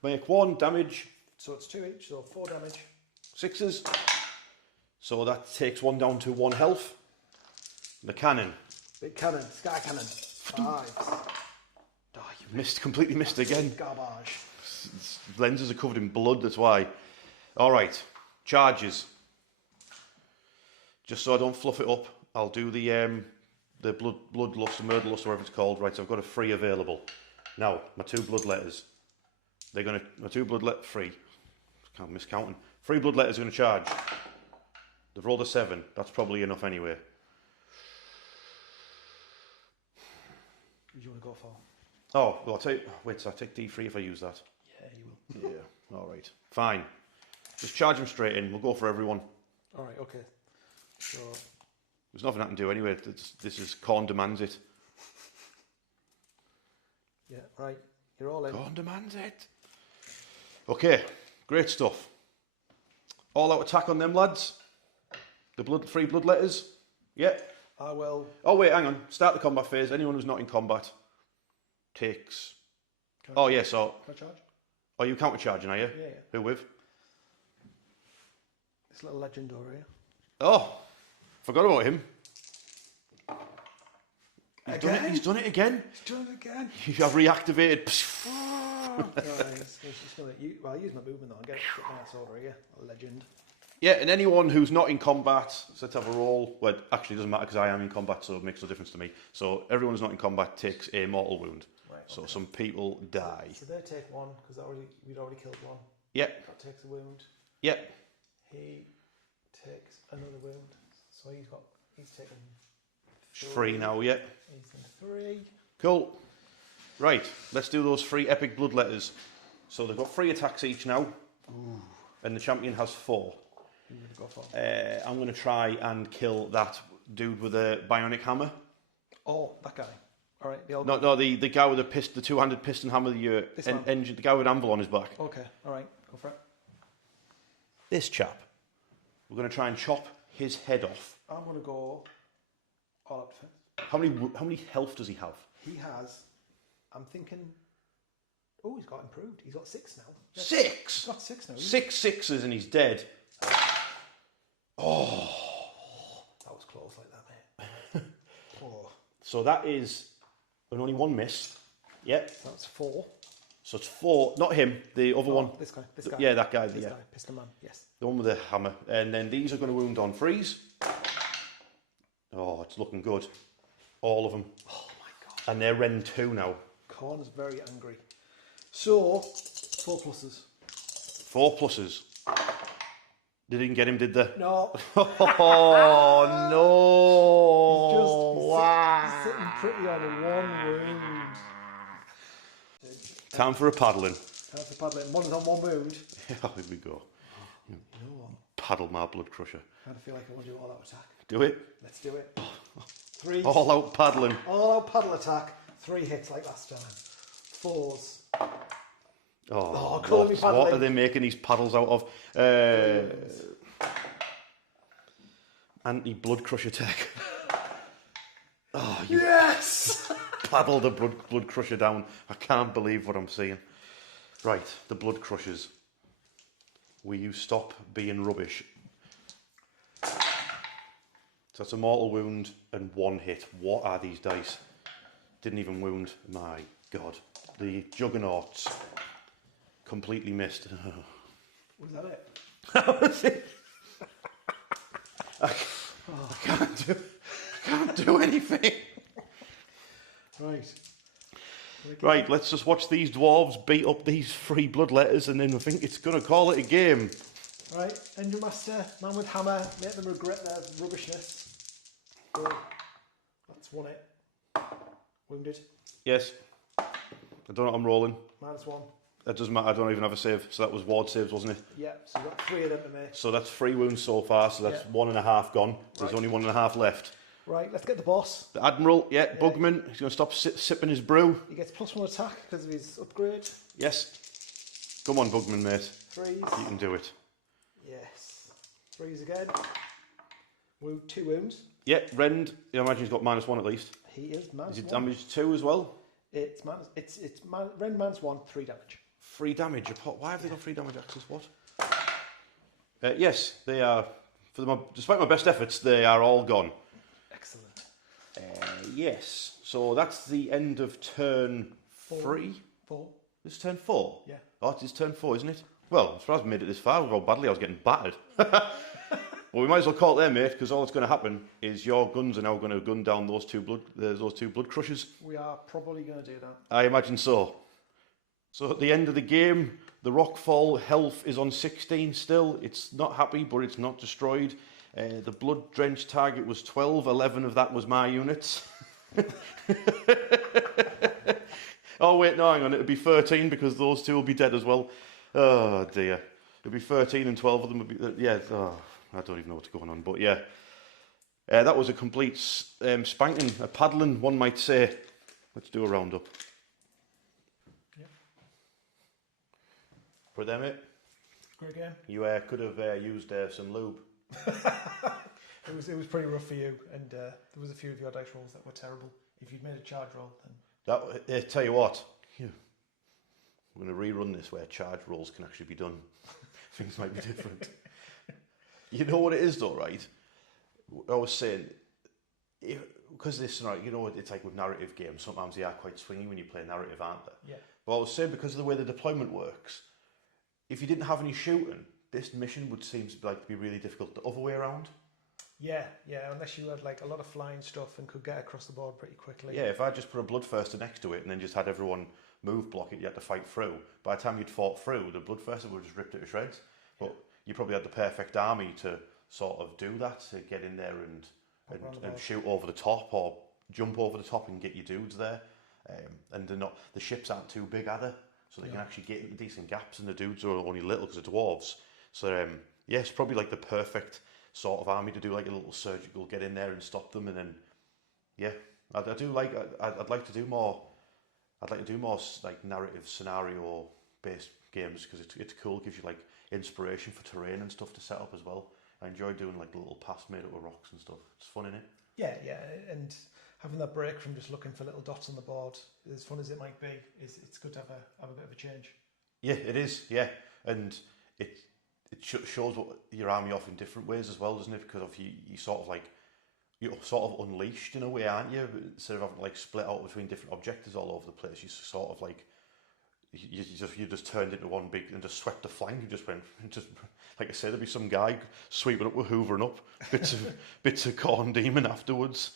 Make 1 damage. So it's 2 each, so 4 damage. 6s. So that takes 1 down to 1 health. The cannon. Big cannon, sky cannon. 5s. Oh, you Completely missed again. garbage. Lenses are covered in blood, that's why. All right, charges. Just so I don't fluff it up, I'll do the bloodlust, the murder lust, whatever it's called. Right, so I've got a 3 available. Now, my 2 bloodletters. My 2 bloodletters, 3. Can't miscounting. 3 bloodletters are going to charge. They've rolled a 7. That's probably enough anyway. What do you want to go for? Oh, well, I'll take. Wait, so I take D3 if I use that. Yeah, you will. Yeah, all right. Fine. Just charge them straight in. We'll go for everyone. All right, okay. So There's nothing I can do anyway. This is Khorne demands it. Yeah, right. You're all in. Khorne demands it. Okay, great stuff. All out attack on them lads. The free bloodletters. Yeah. I will. Oh wait, hang on. Start the combat phase. Anyone who's not in combat takes. Oh yeah, so. Can I charge? Oh, you counter charging, are you? Yeah. Who with? This little legend over here. Oh, forgot about him. Again? He's done it again. He's done it again. You have reactivated. Well, use my movement though and get my ass over here. A legend. Yeah, and anyone who's not in combat, so let's have a roll. Well, actually, it doesn't matter because I am in combat, so it makes no difference to me. So everyone who's not in combat takes a mortal wound. Right, okay. So some people die. So they take one because we'd already killed one. Yep. That takes a wound. Yep. He takes another wound. So he's taken 3 now, yeah. He's in 3. Cool. Right, let's do those 3 epic bloodletters. So they've got 3 attacks each now. Ooh. And the champion has 4. Who would go for? I'm going to try and kill that dude with a bionic hammer. Oh, that guy. All right. No, the guy with the two-handed piston hammer, the guy with an anvil on his back. Okay, all right, go for it. This chap. We're going to try and chop his head off. I'm going to go all out defense. How many health does he have? He has, I'm thinking, oh, he's got improved. He's got 6 now. 6? He's got 6 now. 6 sixes and he's dead. Oh. That was close like that, mate. Oh. So that is only 1 miss. Yep. So that's 4. So it's 4, not him, the other one. This guy. Yeah, that guy. This yeah. guy, Piston Man, yes. The one with the hammer. And then these are going to wound on freeze. Oh, it's looking good. All of them. Oh my god. And they're Ren 2 now. Khorne's very angry. So, 4 pluses. 4 pluses. They didn't get him, did they? No. Oh, no. He's sitting pretty on 1 wound. Time for a paddling. Time for paddling. 1 is on 1 wound. Here we go. You know what? Paddle my blood crusher. I kind of feel like I want to do all out attack. Do it. Let's do it. 3. All out paddling. All out paddle attack. 3 hits like last time. 4s. Oh, what are they making these paddles out of? Anti-blood crusher tech. Oh, you yes! paddle the blood crusher down. I can't believe what I'm seeing. Right, the blood crushers. Will you stop being rubbish? So that's a mortal wound and 1 hit. What are these dice? Didn't even wound. My God. The juggernauts. Completely missed. Was that it? That was it. I can't do anything. Right. Right, let's just watch these dwarves beat up these 3 bloodletters and then I think it's going to call it a game. Right, Engine Master, man with hammer, make them regret their rubbishness. Go. That's 1 hit. Wounded. Yes. I don't know what I'm rolling. -1. That doesn't matter, I don't even have a save. So that was ward saves, wasn't it? Yeah, so you've got 3 of them to make. So that's 3 wounds so far, so that's 1.5 gone. There's only 1.5 left. Right, let's get the boss. The Admiral, Bugman, he's going to stop sipping his brew. He gets +1 attack because of his upgrade. Yes. Come on, Bugman, mate. 3s. You can do it. Yes. 3s again. 2 wounds. Yeah, Rend, I imagine he's got -1 at least. He is -1. Is it damage 2 as well? It's Rend -1, 3 damage. 3 damage. Why have they got 3 damage axes? What? Yes, they are. Despite my best efforts, they are all gone. Excellent. Yes. So that's the end of turn 3. 4. This is turn 4? Yeah. Oh, it is turn 4, isn't it? Well, as far as I made it this far, how badly I was getting battered. Well, we might as well call it there, mate, because all that's going to happen is your guns are now going to gun down those two blood crushers. We are probably going to do that. I imagine so. So at the end of the game, the Rockfall health is on 16 still. It's not happy, but it's not destroyed. The blood-drenched target was 12. 11 of that was my units. Oh, wait, no, hang on. It'll be 13 because those 2 will be dead as well. Oh, dear. It'll be 13 and 12 of them will be... yeah, I don't even know what's going on, but yeah. That was a complete spanking, a paddling, one might say. Let's do a roundup. But then it, Great game. you could have used some lube. It was pretty rough for you, and there was a few of your dice rolls that were terrible. If you'd made a charge roll, then Tell you what, I'm going to rerun this where charge rolls can actually be done. Things might be different. You know what it is though, right? I was saying, because this, it's like with narrative games, sometimes they are quite swingy when you play narrative, aren't they? Yeah. But I was saying, because of the way the deployment works, if you didn't have any shooting, this mission would seem to be really difficult the other way around. Yeah, unless you had like a lot of flying stuff and could get across the board pretty quickly. Yeah, if I just put a bloodthirster next to it and then just had everyone move block it, you had to fight through. By the time you'd fought through, the bloodthirster would have just ripped it to shreds. But you probably had the perfect army to sort of do that, to get in there and shoot over the top or jump over the top and get your dudes there. And the ships aren't too big either, so they can actually get into decent gaps, and the dudes are only little because they're dwarves. So it's probably like the perfect sort of army to do like a little surgical get in there and stop them. And then I'd like to do more like narrative scenario based games, because it's cool. It gives you like inspiration for terrain and stuff to set up as well. I enjoy doing like little paths made up of rocks and stuff. It's fun, isn't it? Yeah, and having that break from just looking for little dots on the board, as fun as it might be, it's good to have a bit of a change. Yeah, it is. Yeah, and it shows what your army off in different ways as well, doesn't it? Because if you're sort of unleashed in a way, aren't you? Instead of having like split out between different objectives all over the place, you sort of like you just turned into one big and just swept the flank. You just went, like I said, there'd be some guy sweeping up with hoovering up bits of Khorne demon afterwards,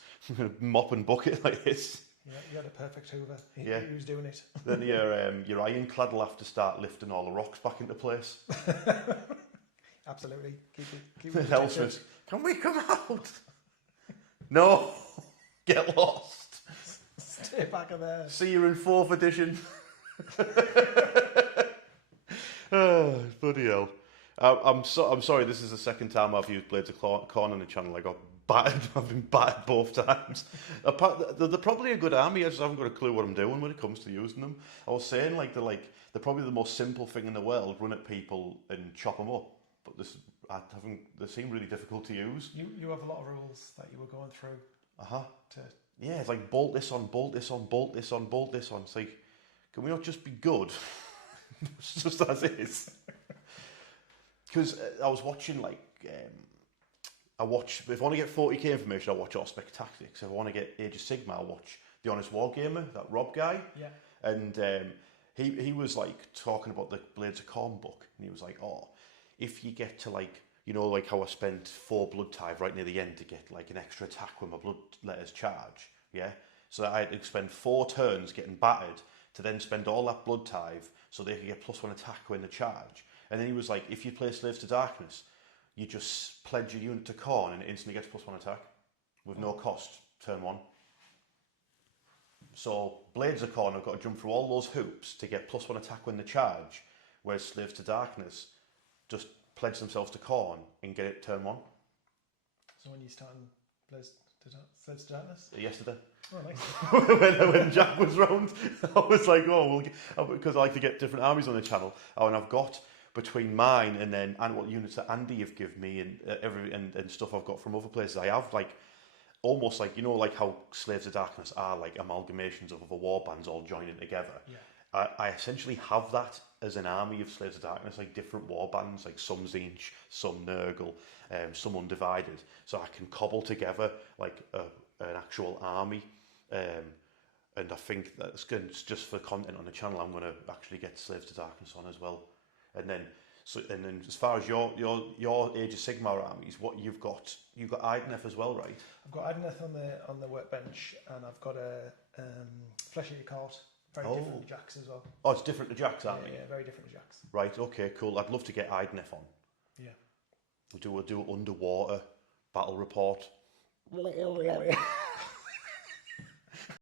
mop and bucket like this. Yeah, you had a perfect hoover. He was doing it. Then your ironclad will have to start lifting all the rocks back into place. Absolutely. Keep it. Helsmiths, can we come out? No, get lost. Stay back of there. See you in 4th edition. Oh, bloody hell. I'm sorry, this is the second time I've used Blades of Khorne on the channel. I got battered. I've been battered both times. They're probably a good army. I just haven't got a clue what I'm doing when it comes to using them. I was saying they're probably the most simple thing in the world. Run at people and chop them up. But they seem really difficult to use. You have a lot of rules that you were going through. Yeah, it's like bolt this on, bolt this on, bolt this on, bolt this on. It's like, can we not just be good? It's just as is. Because I was watching if I want to get 40k information, I watch Auspex Tactics. If I want to get Age of Sigmar, I watch The Honest Wargamer, that Rob guy. Yeah. And he was like talking about the Blades of Khorne book, and he was like, if you get to how I spent 4 blood tithe right near the end to get like an extra attack when my blood letters charge, yeah? So that I had to spend 4 turns getting battered to then spend all that blood tithe so they could get +1 attack when they charge. And then he was like, if you play Slaves to Darkness, you just pledge your unit to Khorne and it instantly gets +1 attack with no cost, turn 1. So Blades of Khorne have got to jump through all those hoops to get +1 attack when they charge, whereas Slaves to Darkness just pledge themselves to Khorne and get it turn 1. So when you starting Slaves to Darkness? Yesterday. Oh, nice. when Jack was round, I was like, because I like to get different armies on the channel. And I've got between mine and what units that Andy have given me and stuff I've got from other places. I have almost how Slaves of Darkness are like amalgamations of other war bands all joining together. Yeah. I essentially have that as an army of Slaves of Darkness, like different war bands, like some Tzeentch, some Nurgle, some Undivided. So I can cobble together like an actual army. And I think that's good. Just for content on the channel, I'm going to actually get Slaves to Darkness on as well. And then as far as your Age of Sigmar armies, what you've got Ideneth as well, right? I've got Ideneth on the workbench, and I've got a Flesh Eater Court. Very different to Jack's as well. Oh, it's different to Jack's army? Yeah, very different to Jack's. Right, okay, cool. I'd love to get Ideneth on. Yeah. We'll do underwater battle report.